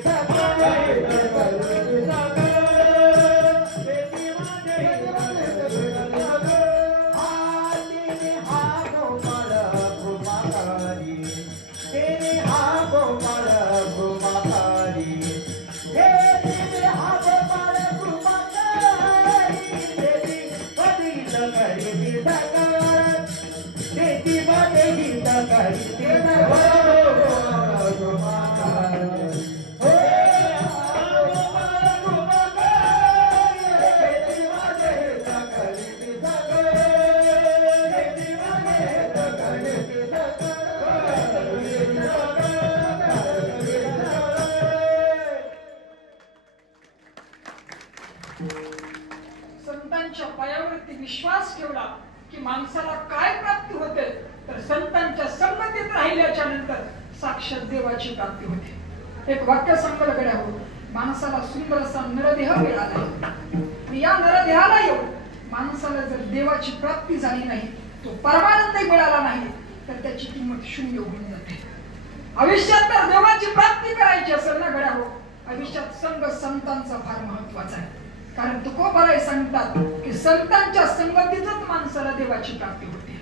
संतांच्या पायावरती विश्वास ठेवला की माणसाला काय प्राप्ती होते, तर संतांच्या संमतीत राहिल्याच्या नंतर साक्षात देवाची प्राप्ती होते. एक वाक्य सांगायला गड्या हो, माणसाला सुंदर असा नरदेह मिळाला. या नरदेहाला येऊन माणसाला जर देवाची प्राप्ती झाली नाही, तो परमानंद मिळाला नाही, तर त्याची किंमत शून्य होऊन जाते. आयुष्यात तर देवाची प्राप्ती करायची असेल ना गड्या हो, आयुष्यात संग संतांचा फार महत्वाचा आहे. कारण तुकोबाराय सांगतात की संतांच्या संगतीतच माणसाला देवाची प्राप्ती होते.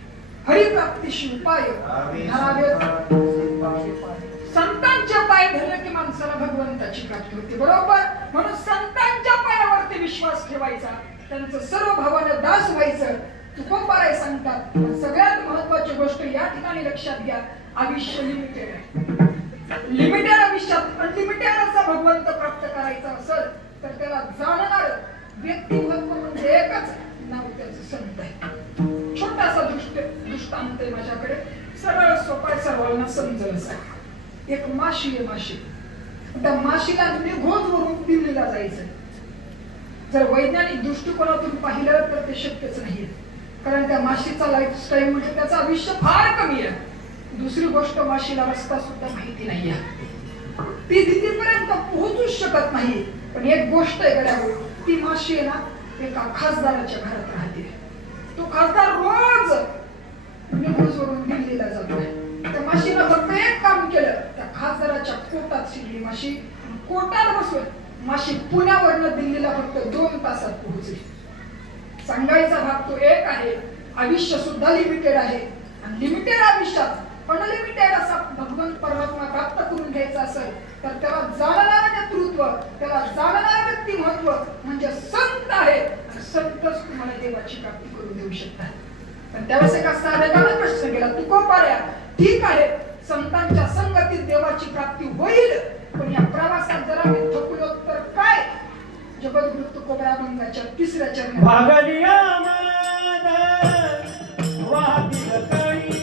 हरिप्राप्तीशी उपाय धरावेत. संतांच्या पाय धरले की माणसाला भगवंताची प्राप्ती होते. बरोबर, म्हणून संतांच्या पायावरती विश्वास ठेवायचा, त्यांचं सर्व भावानं दास व्हायचं. तुकोबाराय सांगतात सगळ्यात महत्वाची गोष्ट या ठिकाणी लक्षात घ्या, आयुष्य लिमिटेड आहे. लिमिटेड आयुष्यात अनलिमिटेड असा भगवंत प्राप्त करायचा असेल तर त्याला जाणणार व्यक्तिमत्व म्हणजे एकच नाव त्याचं संत आहे. छोटासा दृष्टांत आहे माझ्याकडे, सरळ सोपा सर्वांना समजेल असा. एक माशी आहे, माशी. त्या माशीला निघोजवरून दिल्लीला जायचं. जर वैज्ञानिक दृष्टिकोनातून पाहिलं तर ते शक्यच नाहीये, कारण त्या माशीचा लाईफस्टाईल म्हणजे त्याचं आयुष्य फार कमी आहे. दुसरी गोष्ट, माशीला रस्ता सुद्धा माहिती नाहीये, ती तिथेपर्यंत पोहोचूच शकत नाही. पण एक गोष्ट आहे गड्या, ती माशी आहे ना एका खासदाराच्या घरात राहते. तो खासदार रोज निघोजवरून दिल्लीला जातोय. त्या माशीनं फक्त एक काम केलं, त्या खासदाराच्या कोटात शिरली माशी. कोटात बसून माशी पुण्यावरनं दिल्लीला फक्त 2 तासात पोहोचली. सांगायचा भाग तो एक आहे, आयुष्य सुद्धा लिमिटेड आहे. आणि लिमिटेड आयुष्यात अनलिमिटेड असा भगवंत परमात्मा प्राप्त करून घ्यायचा असेल तर त्याला जाणणारं नेतृत्व, त्याला जाणणारं व्यक्तिमत्व म्हणजे संत आहे. आणि संतच तुम्हाला देवाची प्राप्ती करून देऊ शकतात. पण त्यावेळेस एका साधकाने प्रश्न केला, तुकोबाऱ्या ठीक आहे, संतांच्या संगतीत देवाची प्राप्ती होईल, पण या प्रवासात जरा मी थकलो तर काय? जगद्गुरु तुकोबरा भंगाच्या 3ऱ्या चरणात भागलिया मन वाहतील कणी,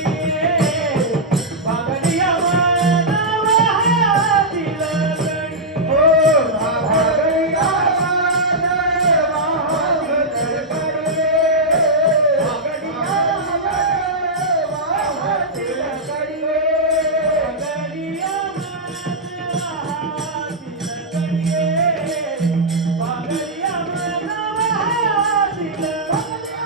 भागलिया मन वाहतील कणी, ओ भागलिया मन वाहतील कणी, भागलिया मन वाहतील कणी, भागलिया मन वाहतील कणी,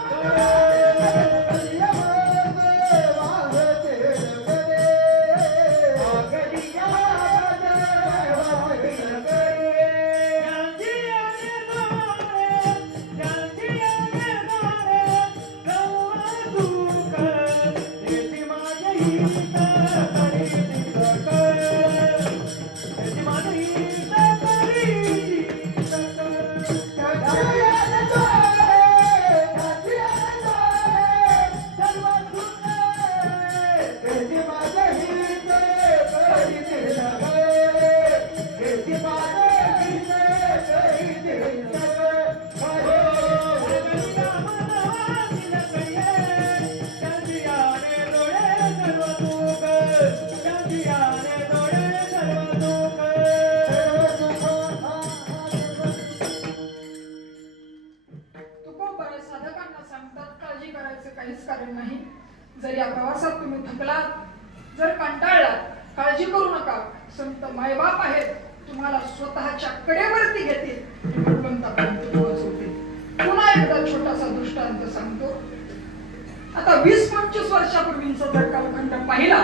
जर या प्रवासात तुम्ही थकलात, जर कंटाळलात, काळजी करू नका. संत मायबाप आहेत, तुम्हाला स्वतःच्या कडेवरती घेतील, भगवंतापर्यंत पोहोचवतील. पुन्हा एकदा छोटासा दृष्टांत सांगतो. आता 20-25 वर्षापूर्वीचा जर कालखंड पाहिला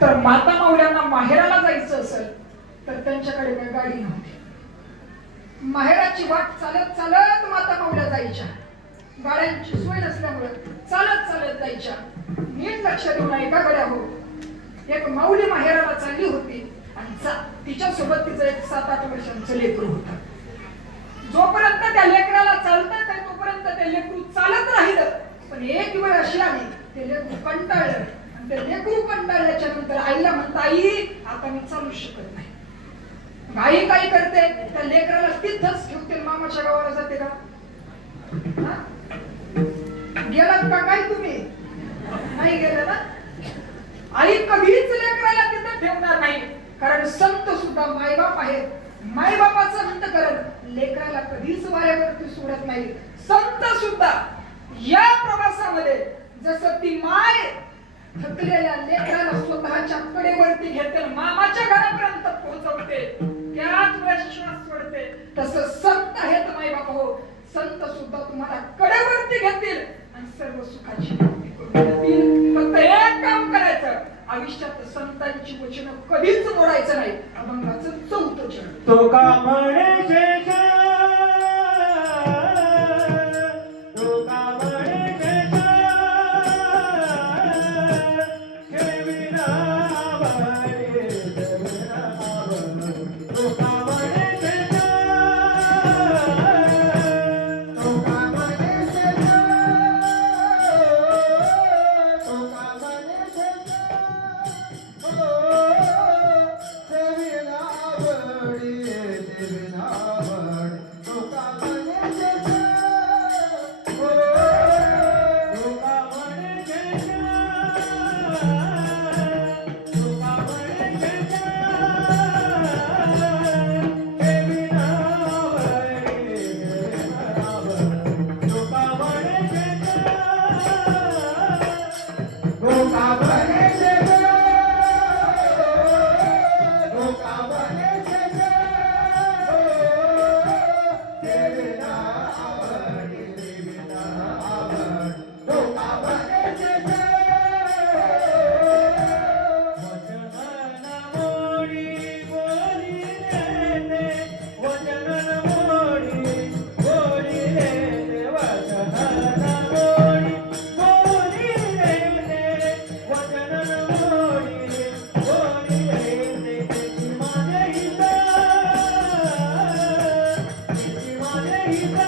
तर माता माऊल्यांना माहेराला जायचं असेल तर त्यांच्याकडे काही गाडी नव्हती. माहेराची वाट चालत चालत माता माऊल्या जायच्या. गाड्यांची सोय नसल्यामुळे चालत चालत जायच्या. नीट लक्ष देऊन ऐका गड्या हो. एक माऊली माहेराला चालली होती आणि तिच्या सोबत तिचं एक 7-8 वर्षांचं लेकरू होतं. जोपर्यंत त्या लेकराला चालता येत तोपर्यंत ते लेकरू चालत राहिलं. पण एक वेळ अशी आली, ते लेकरू कंटाळलं आणि ते लेकरू कंटाळल्याच्या नंतर आईला म्हणता, आई आता मी चालू शकत नाही. आई काय करते, त्या लेकराला तिथंच ठेवते. मामाच्या गावाला जाते का? गेलात का काय तुम्ही? नाही गेले ना. आई कधीच लेकराला तिथं ठेवणार नाही, कारण संत सुद्धा मायबाप आहेत. मायबापाचं अंतःकरण लेकराला कधीच वाऱ्यावरती सोडत नाही. संत सुद्धा या प्रवासामध्ये जसं ती माय थकलेल्या लेकराला स्वतःच्या कडेवरती घेते, मामाच्या घरापर्यंत पोहोचवते, त्याच वेळेस श्वास सोडते, तसं संत आहेत मायबाप हो. संत सुद्धा तुम्हाला कडेवरती घेतील आणि सर्व सुखाची प्राप्ती करून देतील. फक्त एक काम करायचं, आयुष्यात संतांची वचनं कधीच मोडायचं नाही. अभंगाचं 4थं चरण. तो का म्हणे जय जय, तो का म्हणे जय जय, ठेविना वारे ठेविना वारे. तो का म्हणे जय जय, तो का म्हणे जय जय, तो का म्हणे जय जय, ओ ठेविना वारे ठेविना वारे. तो का म्हणे जय जय, ओ तो का म्हणे जय जय, तो का म्हणे जय जय, ठेविना वारे ठेविना वारे. तो का म्हणे जय जय, तो का म्हणे जय जय, तो का म्हणे जय जय, ठेविना वारे ठेविना वारे. तो का म्हणे जय जय, वचन मोडी बोली रे, वचन मोडी बोली रे, वचन मोडी बोली रे, वचन मोडी बोली रे. त्याची माझे हित, त्याची माझे हित,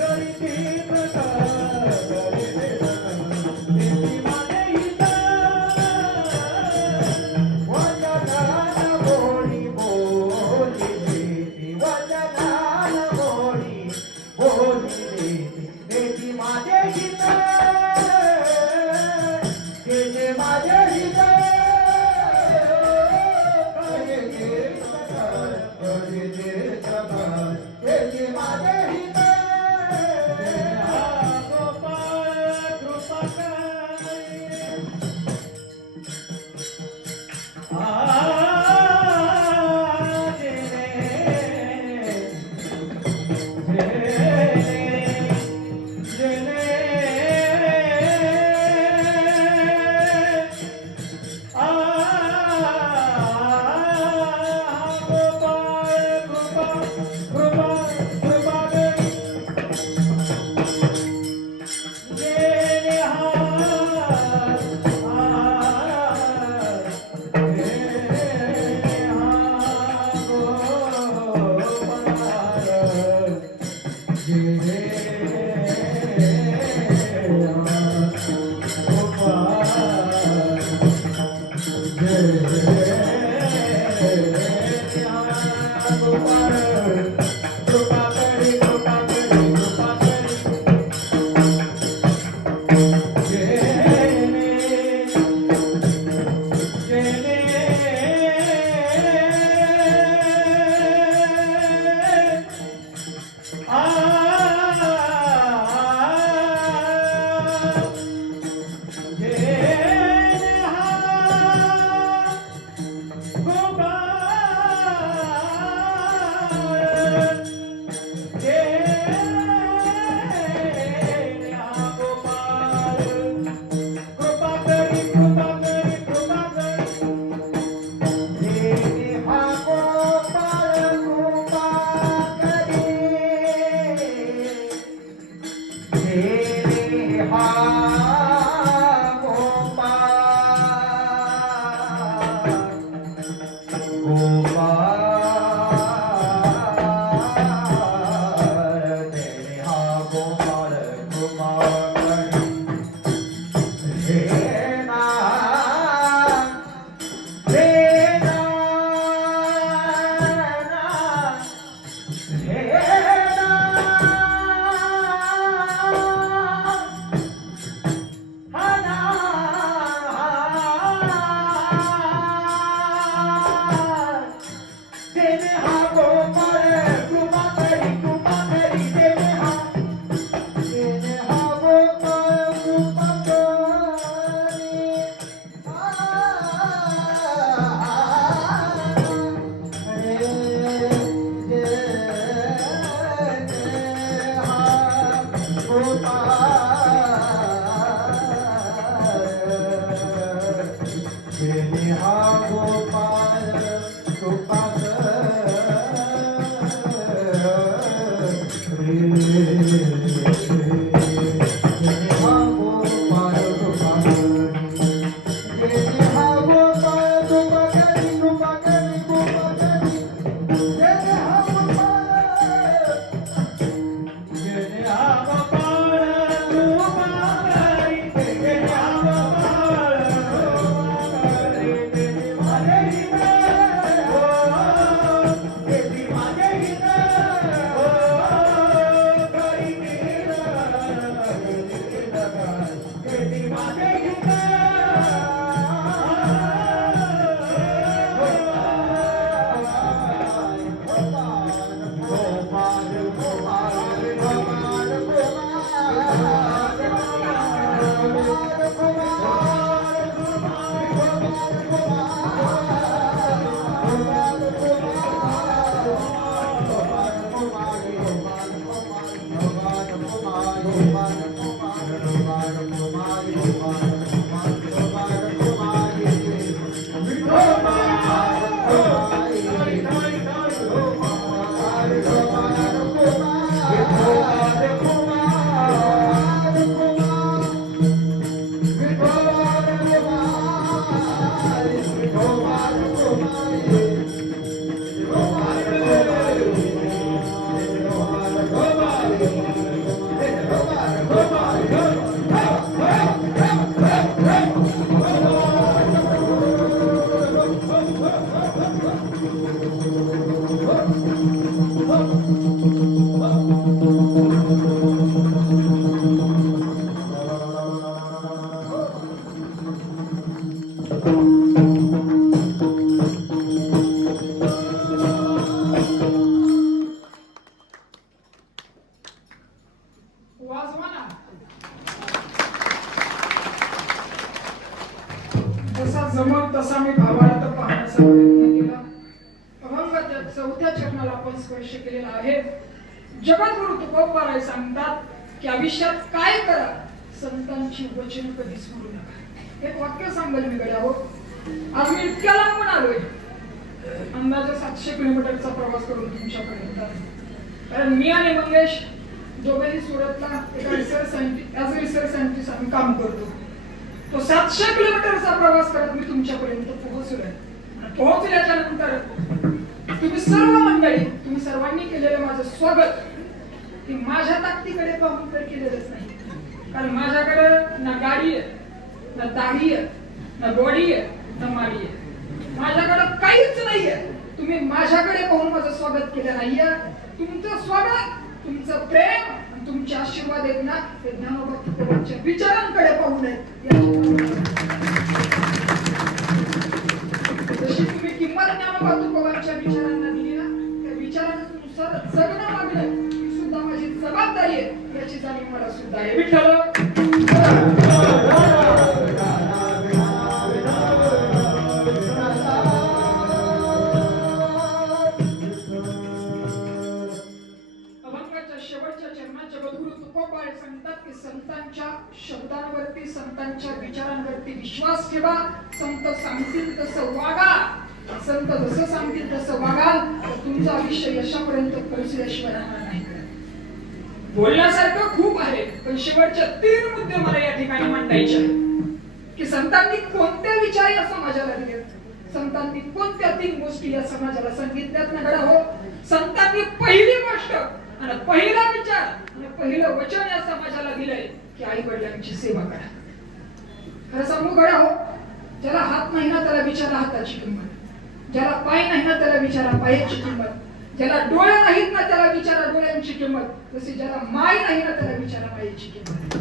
गरिबी प्रकार गरिबी प्रकार. त्याची माझे हित, वचन मोडी बोली रे, वचन मोडी बोली रे. त्याची माझे हित, त्याचे माझे हित, गरिबी प्रकार गरिबी प्रकार. त्याचे माझे हित. गोपाळ कृपा करी, जय वाजवा ना. जसा जमल तसा मी भावार्थ पाहण्याचा प्रयत्न केला. अभंगाच्या 4थ्या चरणाला आपण स्पर्श केलेला आहे. जगद्गुरु तुकोबाराय सांगतात की आयुष्यात काय करा, संतांची वचन कधी सोडू नका. एक वाक्य सांगेल मी गड्यावर. आज मी इतक्या लांबून आलोय, अंदाजे 700 किलोमीटरचा प्रवास करून तुमच्यापर्यंत आलो. कारण मी आणि मंगेश दोघेही सुरतला एका रिसर्च सायंटिस्ट आम्ही काम करतो. तो 700 किलोमीटरचा प्रवास करत मी तुमच्यापर्यंत पोहोचलोय. पोहोचल्याच्या नंतर तुम्ही सर्व मंडळी, तुम्ही सर्वांनी केलेलं माझं स्वागत की माझ्या ताकदीकडे पाहून तर केलेलंच नाही. कारण माझ्याकडे ना गाडी आहे, ना दाढी आहे, ना बॉडी आहे, ना माडी आहे. माझ्याकडे काहीच नाहीये. तुम्ही माझ्याकडे पाहून माझं स्वागत केलं नाहीये. तुमचं स्वागत, तुमचं प्रेम आणि तुमचे आशीर्वाद आहेत ना, ते ज्ञानोबा तुकोबांच्या विचारांकडे पाहून आहेत. जशी तुम्ही किंमत ज्ञानोबा तुकोबांच्या विचारांना दिली ना, त्या विचारांनुसार जगणं मागणं ही सुद्धा माझी जबाबदारी आहे. याची जाणीव मला सुद्धा आहे. विठ्ठल सांगतात की संतांच्या शब्दांवरती, संतांच्या विचारांवरती विश्वास ठेवा. संत सांगतील तसं वागा. संत जसं सांगतील तसं वागाल तर तुमचं आयुष्य यशापर्यंत पोहोचल्याशिवाय राहणार नाही. बोलण्यासारखं खूप आहे, पण शेवटच्या 3 मुद्दे मला या ठिकाणी मांडायचे आहेत. की संतांनी कोणत्या विचार या समाजाला दिले, संतांनी कोणत्या 3 गोष्टी या समाजाला सांगितल्यात ना गडा हो. संतांनी पहिली गोष्ट आणि पहिला विचार आणि पहिलं वचन या समाजाला दिलंय की आई वडिलांची सेवा करा. खरं सांगू गड्या हो, ज्याला हात नाही ना त्याला विचारा हाताची किंमत, ज्याला पाय नाही ना त्याला विचारा पायाची किंमत, ज्याला डोळे नाहीत ना त्याला विचारा डोळ्यांची किंमत, तशी ज्याला माय नाही ना त्याला विचारा मायेची किंमत.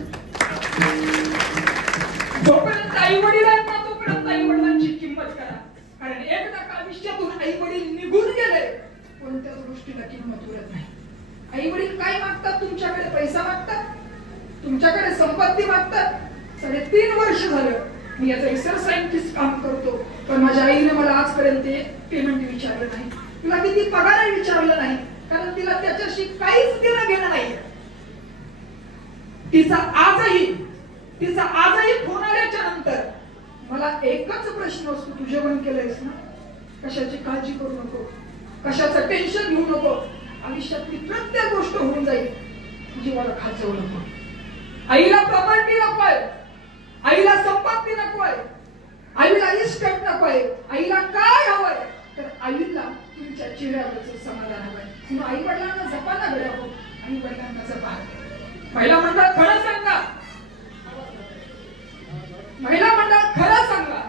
जोपर्यंत आई वडील आहेत ना तोपर्यंत आई वडिलांची किंमत करा. कारण एकदा का आयुष्यातून आई वडील निघून गेले, कोणत्याच गोष्टीला किंमत उरत नाही. आई वडील काय मागतात? तुमच्याकडे पैसा मागतात, तुमच्याकडे संपत्ती मागतात. 3.5 वर्ष झालं मी याचा रिसर्च सायंटिस्ट काम करतो, पण माझ्या आईने मला आजपर्यंत पेमेंट विचारलं नाही, तुला किती पगार आहे विचारलं नाही. कारण तिला त्याच्याशी काहीच देणं घेणं नाही. तिचा आजही फोन आल्याच्या नंतर मला एकच प्रश्न असतो, तू जेवण केलंयस ना? कशाची काळजी करू नको, कशाचं टेन्शन घेऊ नको, आयुष्यातली प्रत्येक गोष्ट होऊन जाईल, जीवाला खाचवू नको. आईला प्रॉपर्टी नकोय, आईला संपत्ती नकोय, आईला इस्टेट नकोय. आईला काय हवंय तर आईला तुमच्या चेहऱ्यावरचं समाधान हवंय. तुम्ही आई वडिलांना जपा ना गड्या हो, आई वडिलांना जपा. महिला मंडळ खरं सांगा, महिला मंडळ खरं सांगा,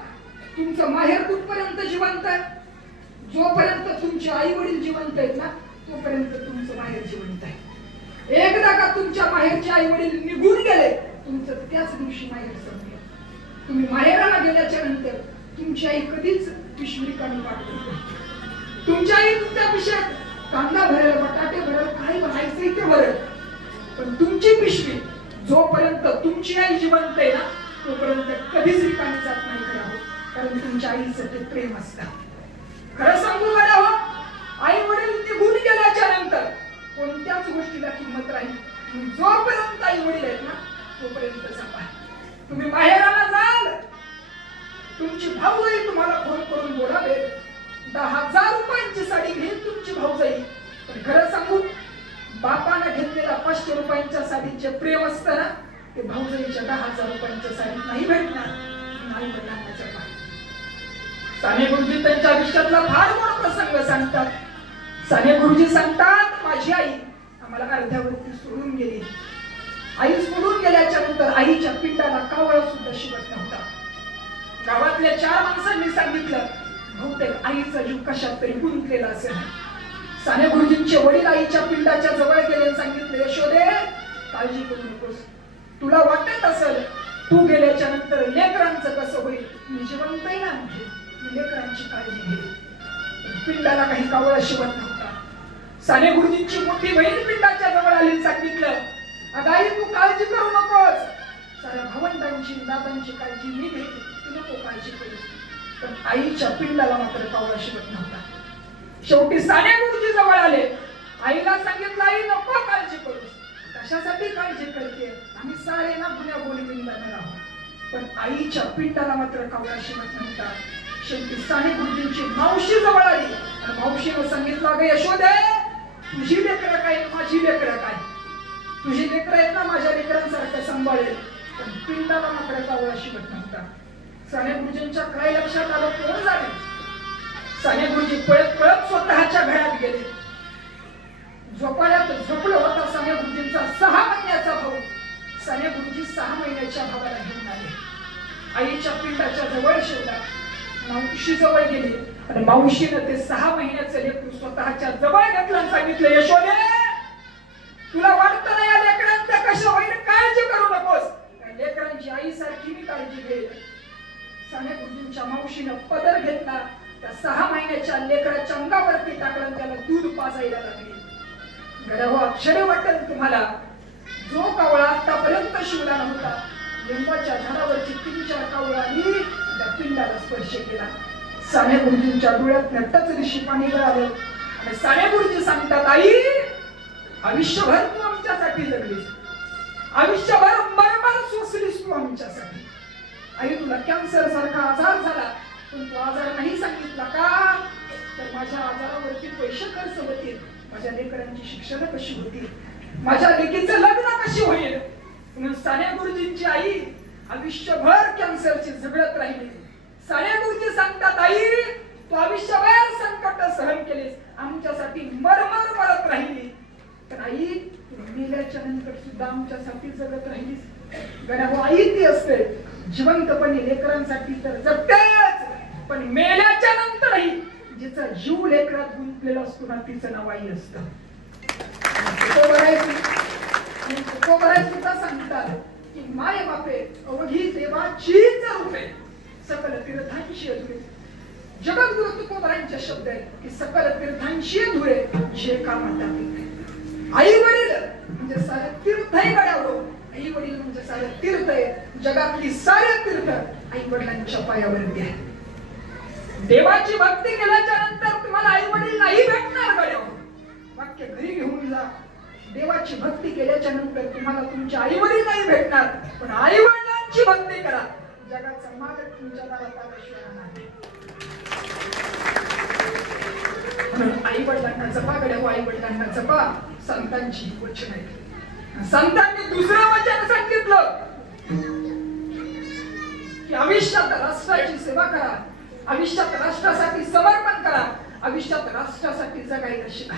तुमचं माहेर कुठपर्यंत जिवंत आहे? जोपर्यंत तुमचे आई वडील जिवंत आहेत ना तोपर्यंत तुमचं माहेर जिवंत आहे. एकदा का तुमच्या माहेरचे आई वडील निघून गेले तुमचं त्याच दिवशी माहेर संपलं. तुम्ही माहेराला गेल्याच्या नंतर तुमची आई कधीच पिशवी कमी पाठवत नाही. तुमच्या आई तुमच्या पिशव्यात कांदा भरेल, बटाटे भरेल, काय भरायचंय ते भरेल, पण तुमची पिशवी जोपर्यंत तुमची आई जिवंत आहे ना तोपर्यंत कधीच रिकामी जात नाही करावं, कारण तुमच्या आईचं ते प्रेम असतं. खरं सांगू हो, आई वडील निघून गेल्याच्या नंतर कोणत्याच गोष्टीला किंमत राहील. जोपर्यंत आई वडील आहेत ना तोपर्यंत जपा. तुम्ही माहेराला जाल, तुमची भाऊजाई तुम्हाला फोन करून बोलावे, 10,000 रुपयांची साडी घेईल तुमची भाऊजाई, पण खरं सांगू बापानं घेतलेल्या 500 रुपयांच्या साडीचे प्रेम असतं ना ते भाऊजाईच्या 10,000 रुपयांच्या साडीत नाही भेटणार. नाही भेटणार. साने गुरुजी त्यांच्या आयुष्यातला फार मोठा प्रसंग सांगतात. साने गुरुजी सांगतात, माझी आई आम्हाला अर्ध्यावरती सोडून गेली. आई सोडून गेल्याच्या नंतर आईच्या पिंडाला कावळा सुद्धा शिवत नव्हता. गावातल्या 4 माणसांनी सांगितलं बहुतेक आईचा जीव कशात तरी गुंतलेला असेल. साने गुरुजींचे वडील आईच्या पिंडाच्या जवळ गेले आणि सांगितले, यशोदे काळजी करू नकोस, तुला वाटत असेल तू गेल्याच्या नंतर लेकरांचं कसं होईल, मी जिवंत आहे ना, मी लेकरांची काळजी घेईल. पिंडाला काही कावळा शिवत नव्हता. साने गुरुजींची मोठी बहीण पिंडाच्या जवळ आली, सांगितलं, अगं आई तू काळजी करू नकोस, साऱ्या भावंडांची दादांची काळजी मी घेईल, तू नको काळजी करूस. पण आईच्या पिंडाला मात्र कावळा शिवत नव्हता. शेवटी साने गुरुजी जवळ आले, आईला सांगितलं, आई नको काळजी करूस, कशासाठी काळजी करते, आम्ही सारे ना गुन्ह्या बोली पिंडाने राहू. पण आईच्या पिंडाला मात्र कावळा शिवत नव्हता. शेवटी साने गुरुजींची मावशी जवळ आली आणि मावशीने सांगितलं, अगं यशोदे तुझी लेकरं काय माझी लेकरं काय, तुझी लेकरं आहेत ना माझ्या लेकरांसारखं सांभाळेल, पण पिंडाला मात्र कावळा शिवत नव्हता. साने गुरुजींच्या काय लक्षात आलं, कोण झाले. साने गुरुजी पळत पळत स्वतःच्या घरात गेले. झोपाळ्यात झोपलं होता साने गुरुजींचा 6 महिन्याचा भाऊ. साने गुरुजी 6 महिन्याच्या भावाला घेऊन आले, आईच्या पिंडाच्या जवळ शिवला, मावशी जवळ गेली आणि मावशीनं ते 6 महिन्याचं लेकरू स्वतःच्या जवळ घेतलं आणि सांगितलं, यशोदे तुला वाटतं ना या लेकरांचं कसं होईल, काळजी करू नकोस, लेकरांची आई सारखी मी काळजी घेईल. साने गुरुजींच्या मावशीनं पदर घेतला, त्या 6 महिन्याच्या लेकराच्या अंगावरती टाकलं, त्याला दूध पाजायला लागली. गड्या आश्चर्य वाटेल तुम्हाला, जो कावळा आतापर्यंत शिवला नव्हता, लिंबाच्या झाडावरची 3-4 कावळांनी त्या पिंडाला स्पर्श केला. साने गुरुजींच्या डोळ्यात नट्टच दिशी पाणी गळालं आणि साने गुरुजी सांगतात, आई आयुष्यभर तू आमच्यासाठी जगलीस, आयुष्यभर मरमर सोसलीस तू आमच्यासाठी. आई तुला कॅन्सर सारखा आजार झाला, पण तो आजार नाही सांगितला का, तर माझ्या आजारावरती पैसे खर्च होतील, माझ्या लेकरांची शिक्षण कशी होतील, माझ्या लेकीचं लग्न कशी होईल. म्हणून साने गुरुजींची आई आयुष्यभर कॅन्सरची झगडत राहिली. साने गुरुजी सांगतात, आई तू आयुष्यभर संकट सहन केलीस, आमच्यासाठी मरमर मरत राहिली, पण आई तू मेल्याच्या नंतर सुद्धा आमच्यासाठी जगत राहिलीस. गड्या आई ती असते जिवंतपणे लेकरांसाठी तर जगतेच, पण मेल्याच्या नंतरही जिचा जीव लेकरात गुंतलेला असतो ना तिचं नाव आई असतं. सुद्धा सांगतात की माय बापे अवघी देवाचीच रूपे सकल तीर्थांशी अधुरे. जगद्गुरु तुकोबरायांचे शब्द आहेत की सकल तीर्थांशी अधुरे जे का म्हणतात. आई वडील म्हणजे सारे तीर्थ आहे गड्यावर, आई वडील म्हणजे सारे तीर्थ आहे, जगातली सारे तीर्थ आई वडिलांच्या पायावरती आहे. देवाची भक्ती केल्याच्या नंतर तुम्हाला आई वडील नाही भेटणार गड्यावर, वाक्य घरी घेऊन जा. देवाची भक्ती केल्याच्या नंतर तुम्हाला तुमचे आई वडील नाही भेटणार, पण आई वडिलांची भक्ती करा, जगाचा मालक तुमच्या दारात आल्याशिवाय नाही. म्हणून आई वडिलांना जपा गड्या, आई वडिलांना जपा. संतांची वचन आहे. संतांनी दुसरं वचन सांगितलं की आयुष्यात राष्ट्राची सेवा करा, आयुष्यात राष्ट्रासाठी समर्पण करा, आयुष्यात राष्ट्रासाठी जगायला शिका.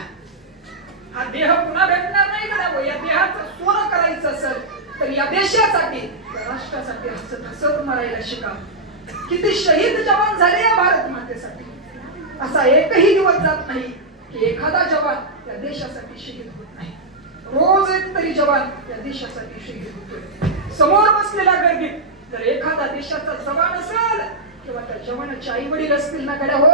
हा देह पुन्हा भेटणार नाही ना, या देहाचं सोनं करायचं असेल तर या देशासाठी या राष्ट्रासाठी हसत हसत मरायला शिका. किती शहीद जवान झाले या भारत मातेसाठी, असा एकही दिवस जात नाही की एखादा जवान या देशासाठी शहीद होत नाही. रोज एक तरी जवान या देशासाठी शहीद होतोय. समोर बसलेल्या गर्दीत जर एखादा देशाचा जवान असेल किंवा त्या जवानाचे आई वडील असतील ना गड्या हो,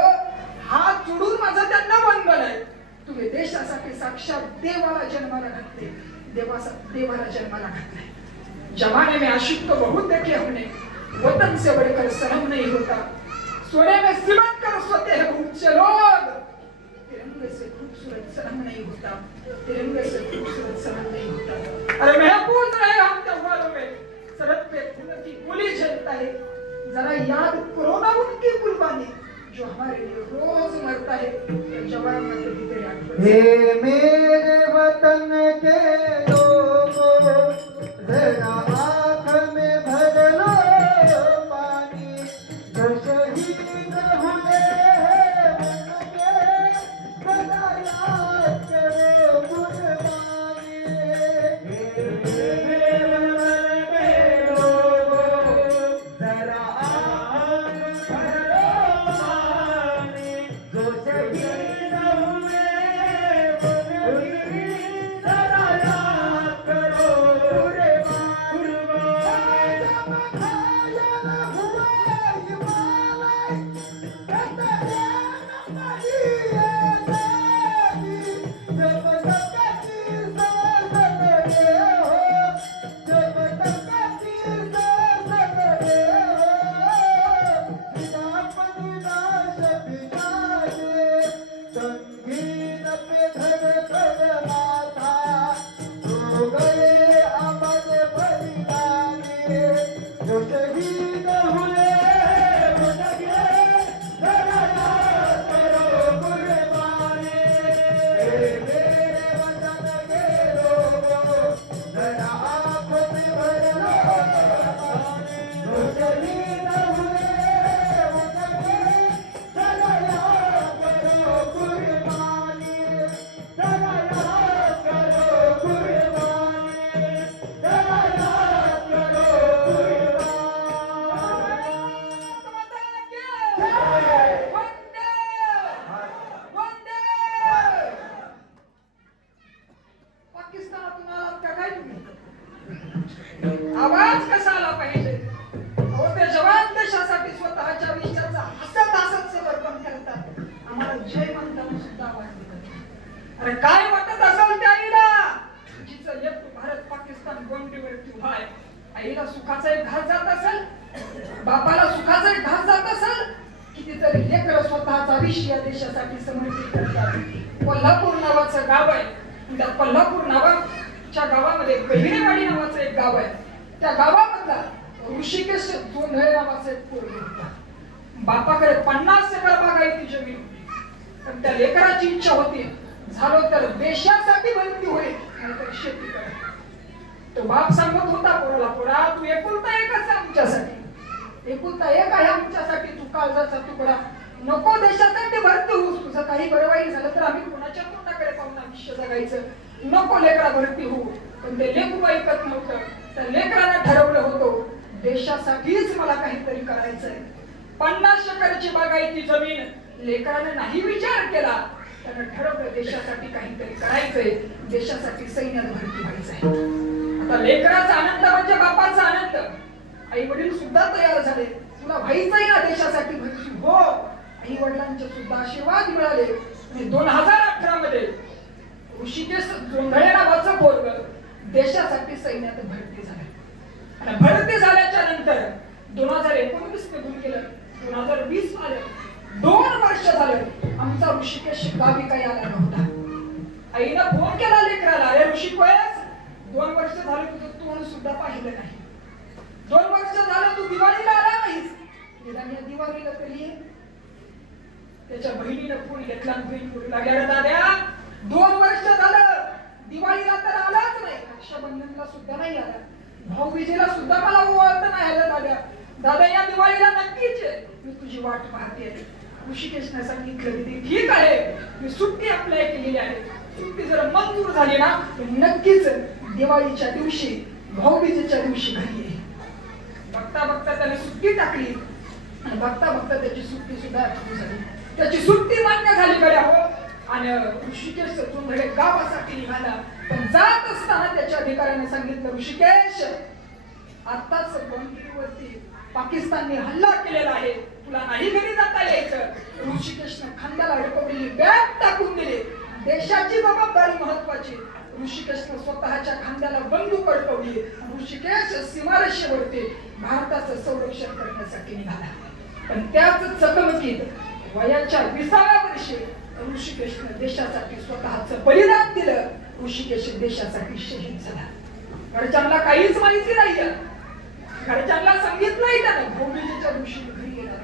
हात जोडून माझं त्यांना वंदन आहे. तुम्ही देशासाठी साक्षात देवाला जन्माला घातले, देवाला जन्माला घातले. जमाने में आशिक तो बहुत देखे हमने, वतन से बढ़कर सनम नहीं होता, सोने में सिमट कर सोते हैं ऊंचे लोग, तिरंगे से खूबसूरत सनम नहीं होता, तिरंगे से खूबसूरत सनम नहीं होता. अरे महफूज रहे हम त्योहारों में, सरहद पे खून की गोली झेलता है, जरा याद करो ना उनकी कुर्बानी जो हमारे लिए रोज मरता है. जवान मतलब तेरे आंखों हे मेरे वतन के लोगों, जरा आँख में भर लो पानी, जो शहीद हुए हैं उनके सदा याद करो कुर्बानी. हे मेरे वतन के लोगों, जरा आँख भर लो पानी, जो शहीद हुए उनकी सदा याद करो संगीत पे धड़कन माथा, सो गए अमर बलिदानी, जो शहीद हुए उनके जरा याद करो कुर्बानी. हे मेरे वतन के लोगों, जरा आँख में भर लो पानी, जो शहीद हुए उनके जरा याद करो कुर्बानी, जरा याद करो कुर्बानी, जरा याद करो पाकिस्तानातून आलात का काय तुम्ही? आवाज कसा आला पाहिजे? अहो ते जवान देशासाठी स्वतःच्या विषयाचा हसत हसत समर्पण करतात, आम्हाला जय म्हणताना सुद्धा आवाज देतात. अरे काय वाटत असेल त्या आईला जिचं लेकरू भारत पाकिस्तान बोंडीवरती उभा आहे? आईला सुखाचा एक घास जात असेल, बापाला सुखाचा एक घास जात असेल, कितीतरी लेकरं स्वतःचा विष या देशासाठी समर्पित करतात. कोल्हापूर नावाचं गाव आहे, त्या कोल्हापूर नावाच्या गावामध्ये बहिरेवाडी नावाचं एक गाव आहे. त्या गावामधला ऋषिकेश जोंधळे नावाचं एक पोरग होता. बापाकडे 50 एकर बागायती जमीन होती, पण त्या लेकराची इच्छा होती झालो तर देशासाठी भरती होईल नाहीतर शेती कर. तो बाप सांगत होता पोराला, पोरा तू एकुलता एकच आहे आमच्यासाठी, एकुलता एक आहे आमच्यासाठी, तू काळजाचा तुकडा, नको देशासाठी भरती होऊस, तुझं काही बरं वाईट झालं तर आम्ही कोणाच्या तोंडाकडे पाहून आयुष्य जगायचं, नको लेकरा भरती होऊ. पण ते लेकरू ऐकत नव्हतं. त्या लेकरानं ठरवलं होतं देशासाठीच मला काहीतरी करायचंय. 50 एकरची बागायती जमीन लेकरानं नाही विचार केला, त्यानं ठरवलं देशासाठी काहीतरी करायचंय, देशासाठी सैन्यात भरती व्हायचंय. आता लेकराचा आनंद म्हणजे बापाचा आनंद. आई वडील सुद्धा तयार झाले, तुला व्हायचंय ना देशासाठी भरती हो. आई वडिलांचे सुद्धा आशीर्वाद मिळाले आणि 2018 मध्ये ऋषिकेश जोंधळे नावाचं पोरग देशासाठी सैन्यात भरती झाले. आणि भरती झाल्याच्या नंतर 2019 निघून गेलं, 2020 आलं, 2 वर्ष झालं आमचा ऋषिकेश गावी काही आला नव्हता. आईनं फोन केला लेकराला, अरे ऋषिकेश 2 वर्ष झालं तुझं तोंड सुद्धा पाहिलं नाही, 2 वर्ष झालं तू दिवाळीला आला नाहीस, निदान या दिवाळीला तरी ये. त्याच्या बहिणीनं फोन घेतला, बहीण बोलू लागल्या, दाद्या 2 वर्ष झालं दिवाळीला तर आलाच नाही, रक्षाबंधनला सुद्धा नाही आला, भाऊबीजेला सुद्धा मला ओवाळता नाही आलं. दादा दादा या दिवाळीला नक्कीच आहे, मी तुझी वाट पाहते. ऋषिकेशने सांगितलं की ठीक आहे, मी सुट्टी अप्लाय केलेली आहे, सुट्टी जर मंजूर झाली ना तर नक्कीच दिवाळीच्या दिवशी भाऊबीजेच्या दिवशी घरी ये. बघता बघता त्याने सुट्टी टाकली आणि बघता बघता त्याची सुट्टी सुद्धा झाली. त्याची सुट्टी मान्य झाली गड्या हो. आणि ऋषिकेश जोंधळे गावासाठी निघाला, पण जात असताना त्याच्या अधिकाऱ्याने सांगितलं, ऋषिकेश आताच बंदीवरती पाकिस्तानने हल्ला केलेला आहे, तुला नाही घरी जाता यायचं. ऋषिकेशनं खांद्याला अडकवलेली बॅग टाकून दिली. देशाची जबाबदारी महत्वाची. ऋषिकेशनं स्वतःच्या खांद्याला बंदूक अडकवली. ऋषिकेश सीमारेषेवरती भारताचं संरक्षण करण्यासाठी निघाला. पण त्याच चकमकीत वयाच्या 20व्या वर्षी ऋषिकेशनं देशासाठी स्वतःचं बलिदान दिलं. ऋषिकेश देशासाठी शहीद झाला. घरच्यांना काहीच माहिती नाहीये. घरच्यांना सांगितलंही त्यानं भाऊबीजेच्या दिवशी घरी येणार.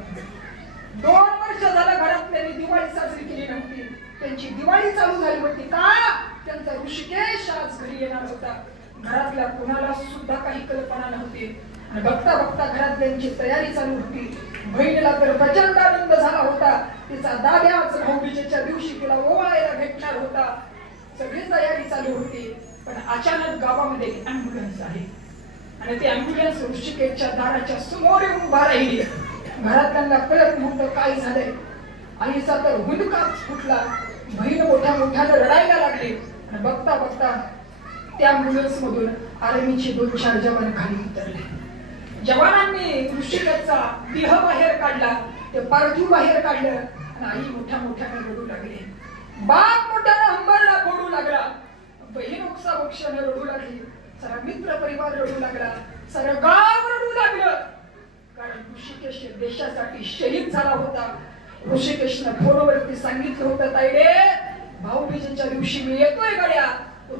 2 वर्ष झालं घरात त्यांनी दिवाळी साजरी केली नव्हती. त्यांची दिवाळी चालू झाली होती का त्यांचा ऋषिकेश आज घरी येणार होता. घरातल्या कुणाला सुद्धा काही कल्पना नव्हती. आणि बघता बघता घरात त्यांची तयारी चालू होती. बहिणीला तर प्रचंड आनंद झाला होता. तिचा दाद्या आज भाऊबीजेच्या दिवशी तिला ओवाळायला भेटणार होता. सगळी तयारी चालू होती. पण अचानक गावामध्ये ॲम्ब्युलन्स आहे आणि ती ॲम्ब्युलन्स ऋषिकेशच्या दाराच्या समोर येऊन उभा राहिली. घरातल्यांना कळत नव्हतं काय झालंय. आईचा तर हुंदकाच फुटला. बहीण मोठ्या मोठ्यानं रडायला लागली. आणि बघता बघता त्या ॲम्ब्युलन्स मधून आर्मीचे 2-4 जवान खाली उतरले. जवानांनी ऋषिकेशचा देह बाहेर काढला. ते पार्थिव बाहेर काढलं आणि आई मोठ्या मोठ्यानं रडू लागली. बाप मोठ्यानं हंबरडा फोडू लागला. बहीण ओक्साबोक्षानं रडू लागली. सारा मित्र परिवार रडू लागला. सारं गाव रडू लागलं. कारण ऋषिकेश देशासाठी शहीद झाला होता. ऋषिकेशनं फोनवरती सांगितलं होतं, ताईडे भाऊबीजेच्या दिवशी मी येतोय गड्या.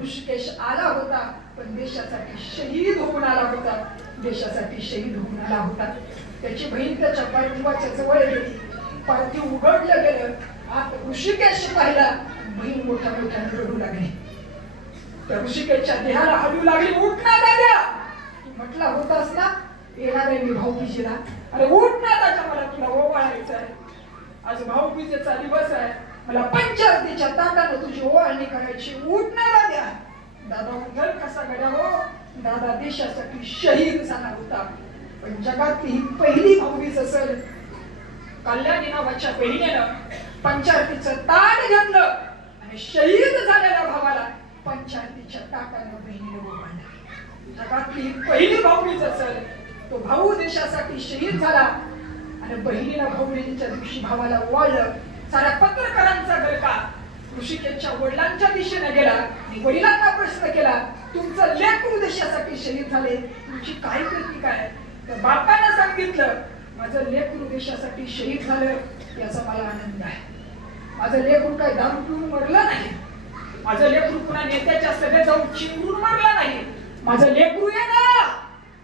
ऋषिकेश आला होता पण देशासाठी शहीद होऊन आला होता. देशासाठी शहीद होऊन आला होता. त्याची बहीण त्याच्या पार्थिवाच्या जवळ गेली. पार्थिव उघडलं गेलं. आत ऋषिकेश पाहिला. बहीण मोठ्या मोठ्याने रडू लागली. त्या ऋषिकेशच्या देहाला हलू लागली. उठ ना दाद्या, तू म्हटला होतास ना येणार आहे मी भाऊबीजेला. अरे उठ ना दादा, मला तुला ओवाळायचं आहे. आज भाऊबीजेचा दिवस आहे. मला पंचारतीच्या ताटानं तुझी ओवाळणी करायची. उठ ना दाद्या. दादा उठल कसा गड्या हो. दादा देशासाठी शहीद झाला होता. पण जगातली ही पहिली भाऊबीज असेल. कल्याणी नावाच्या बहिणीनं पंचारतीचं ताट घेतलं आणि शहीद झालेल्या भावाला पंचारतीच्या ताटानं बहिणीने ओवाळलं. जगातली ही पहिली भाऊबीज असेल. तो भाऊ देशासाठी शहीद झाला आणि बहिणीनं भाऊबीजेच्या दिवशी भावाला ओवाळलं. साऱ्या पत्रकारांचा गळका ऋषिकेशच्या वडिलांच्या दिशेने गेला आणि वडिलांना प्रश्न केला, तुमचं लेकरू देशासाठी शहीद झाले, तुमची काय कृती काय. तर बापानं सांगितलं, माझं लेकरू देशासाठी शहीद झालं याचा मला आनंद आहे. माझं लेकरू काय दारू पिऊन मरलं नाही. माझं लेकरू पुन्हा नेत्याच्या सभेत जाऊन चिंबरून मरलं नाही. माझं लेकरू आहे ना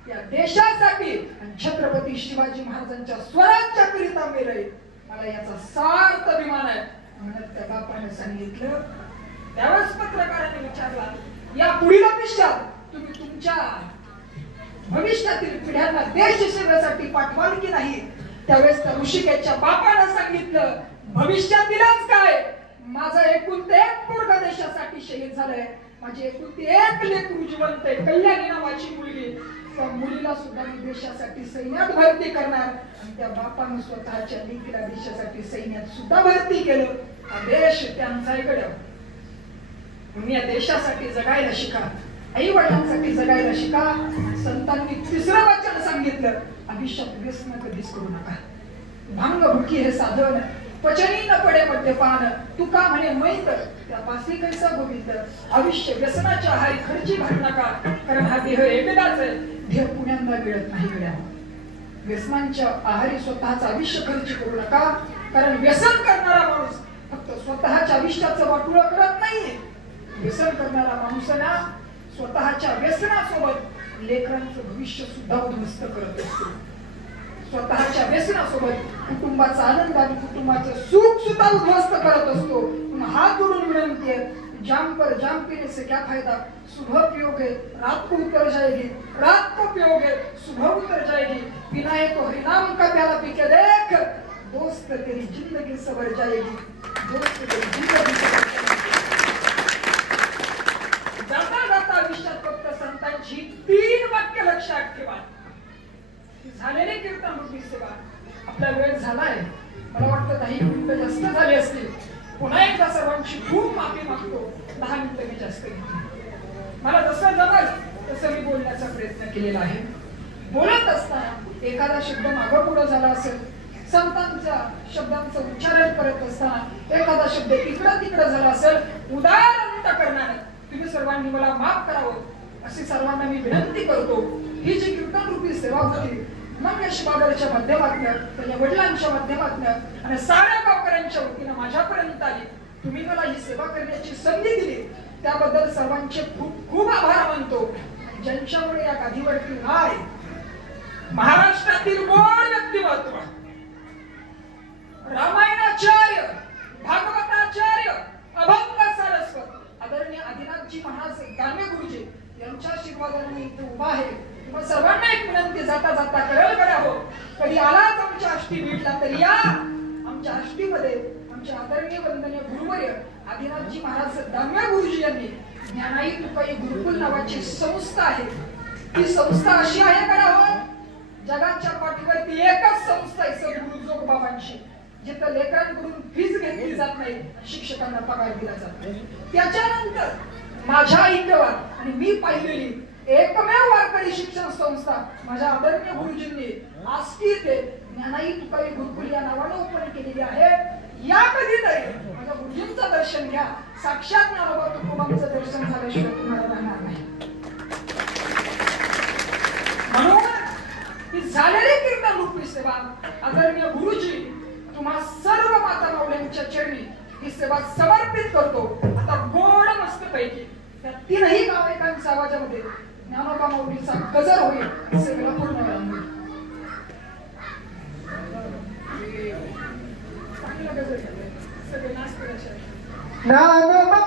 या देशासाठी आणि छत्रपती शिवाजी महाराजांच्या स्वराज्याकरिता मेलंय. मला याचा सार्थ अभिमान आहे. म्हणत त्या बापाने सांगितलं. त्यावेळेस पत्रकारांनी विचारला, या पुढील आयुष्यात तुम्ही तुमच्या भविष्यातील पिढ्यांना देश सेवेसाठी पाठवाल की नाही. त्यावेळेस त्या ऋषिकेशच्या बापानं सांगितलं, भविष्यातीलच काय, माझा एकुलते एक पोरगा देशासाठी शहीद झालाय. माझी एकुलती एक लेकरू जिवंत आहे, कल्याणी नावाची मुलगी. त्या मुलीला सुद्धा मी देशासाठी सैन्यात भरती करणार. आणि त्या बापानं स्वतःच्या लेकीला देशासाठी सैन्यात सुद्धा भरती केलं. हा देश त्यांचा इकडं. तुम्ही या देशासाठी जगायला शिका. आई वडिलांसाठी जगायला शिका. संतांनी 3रं वचन सांगितलं, आयुष्यात व्यसन कधीच करू नका. भांग भुकी हे साधन, पचनी न पडे मद्यपान. तुका म्हणे मैत त्यापासी कैसा गोविंद. आयुष्य व्यसनाच्या आहारी खर्ची घालू नका. कारण हा देह एकदाच आहे. देह पुण्यांदा मिळत नाही गड्या. व्यसनांच्या आहारी स्वतःचं आयुष्य खर्च करू नका. कारण व्यसन करणारा माणूस फक्त स्वतःच्या आयुष्याचं वाटोळं करत नाही. व्यसन करणारा माणूसना स्वतःच्या व्यसनासोबत लेकरांचं भविष्य सुद्धा उद्ध्वस्त करत असतो. स्वतःच्या व्यसनासोबत कुटुंबाचा आनंद आणि कुटुंबाचं सुख सुद्धा उद्ध्वस्त करत असतो. हात जोडून विनंती आहे, जाम पर जाम पीने से क्या फायदा. सुबह पियोगे रात को उतर जाएगी, रात को पियोगे सुबह उतर जाएगी. पीना है तो हरिनाम का प्याला पी के देख, दोस्त तेरी जिंदगी सवर जाएगी. दोस्त तेरी जिंदगी सवर जाएगी. जाता जाता आयुष्यात फक्त संतांची 3 वाक्य लक्षात ठेवा. झालेली कीर्तन मूर्ती सेवा. आपला वेळ झालाय. मला वाटतं 10 मिनिटं जास्त झाले असतील. पुन्हा एकदा सर्वांची खूप माफी मागतो. 10 मिनिटं मी जास्त घेतली. मला जसं जमल तसं मी बोलण्याचा प्रयत्न केलेला आहे. बोलत असताना एखादा शब्द मागं पुढं झाला असेल, संतांच्या शब्दांचं उच्चारण करत असताना एखादा शब्द इकडं तिकडं झाला असेल, उदाहरण करणारे तुम्ही सर्वांनी मला माफ करावं अशी सर्वांना मी विनंती करतो. ही जी कीर्तन रूपी सेवा होती नम्य शिवागरच्या माध्यमातून, त्याच्या वडिलांच्या माध्यमातून आणि साऱ्या गावकऱ्यांच्या वतीनं माझ्यापर्यंत आली. तुम्ही मला ही सेवा करण्याची संधी दिली त्याबद्दल सर्वांचे खूप खूप आभार मानतो. ज्यांच्यामुळे या गादीवरती नाय महाराष्ट्रातील गोड व्यक्तिमत्व, रामायणाचार्य, भागवताचार्य, अभंग सारस्वत आदरणीय आदिनाथजी महाराज दानवे गुरुजी यांच्या आशीर्वादाने मी इथे उभा आहे. तुम्हा सर्वांना एक विनंती जाता जाता करेल करावं, कधी आलाच आमच्या आष्टी भेटला तरी या. आमच्या आष्टीमध्ये आमचे आदरणीय वंदनीय गुरुवर्य आदिनाथजी महाराज दानवे गुरुजी यांनी ज्ञानाई तुकाई गुरुकुल नावाची संस्था आहे. ती संस्था अशी आहे करावं, जगाच्या पाठीवरती एकच संस्था आहे सद्गुरु जोगबाबांची, जिथं लेकरांकडून फीस घेतली जात नाही, शिक्षकांना पगार दिला जात नाही. त्याच्यानंतर माझ्या ऐकवात आणि मी पाहिलेली एकमेव वारकरी शिक्षण संस्था माझ्या आदरणीय गुरुजींनी आष्टी ते ज्ञानाई तुकाई गुरुकुल या नावानं ओपन केलेली आहे. या कधीतरी माझ्या गुरुजींचं दर्शन घ्या. साक्षात ज्ञानोबा तुकोबांचं दर्शन झाल्याशिवाय तुम्हाला राहणार नाही. म्हणून ही झालेली कीर्तन रूपी सेवा आदरणीय गुरुजी तुम्हा सर्व माता माऊल्यांच्या चरणी ही सेवा समर्पित करतो. आता गोड मस्त पैकी त्या तीनही गायकांच्या आवाजामध्ये ज्ञानोबा माऊलीचा गजर होईल. सेवेला पूर्ण होईल. चांगला गजर सगळे नाच करायचे. ज्ञानोबा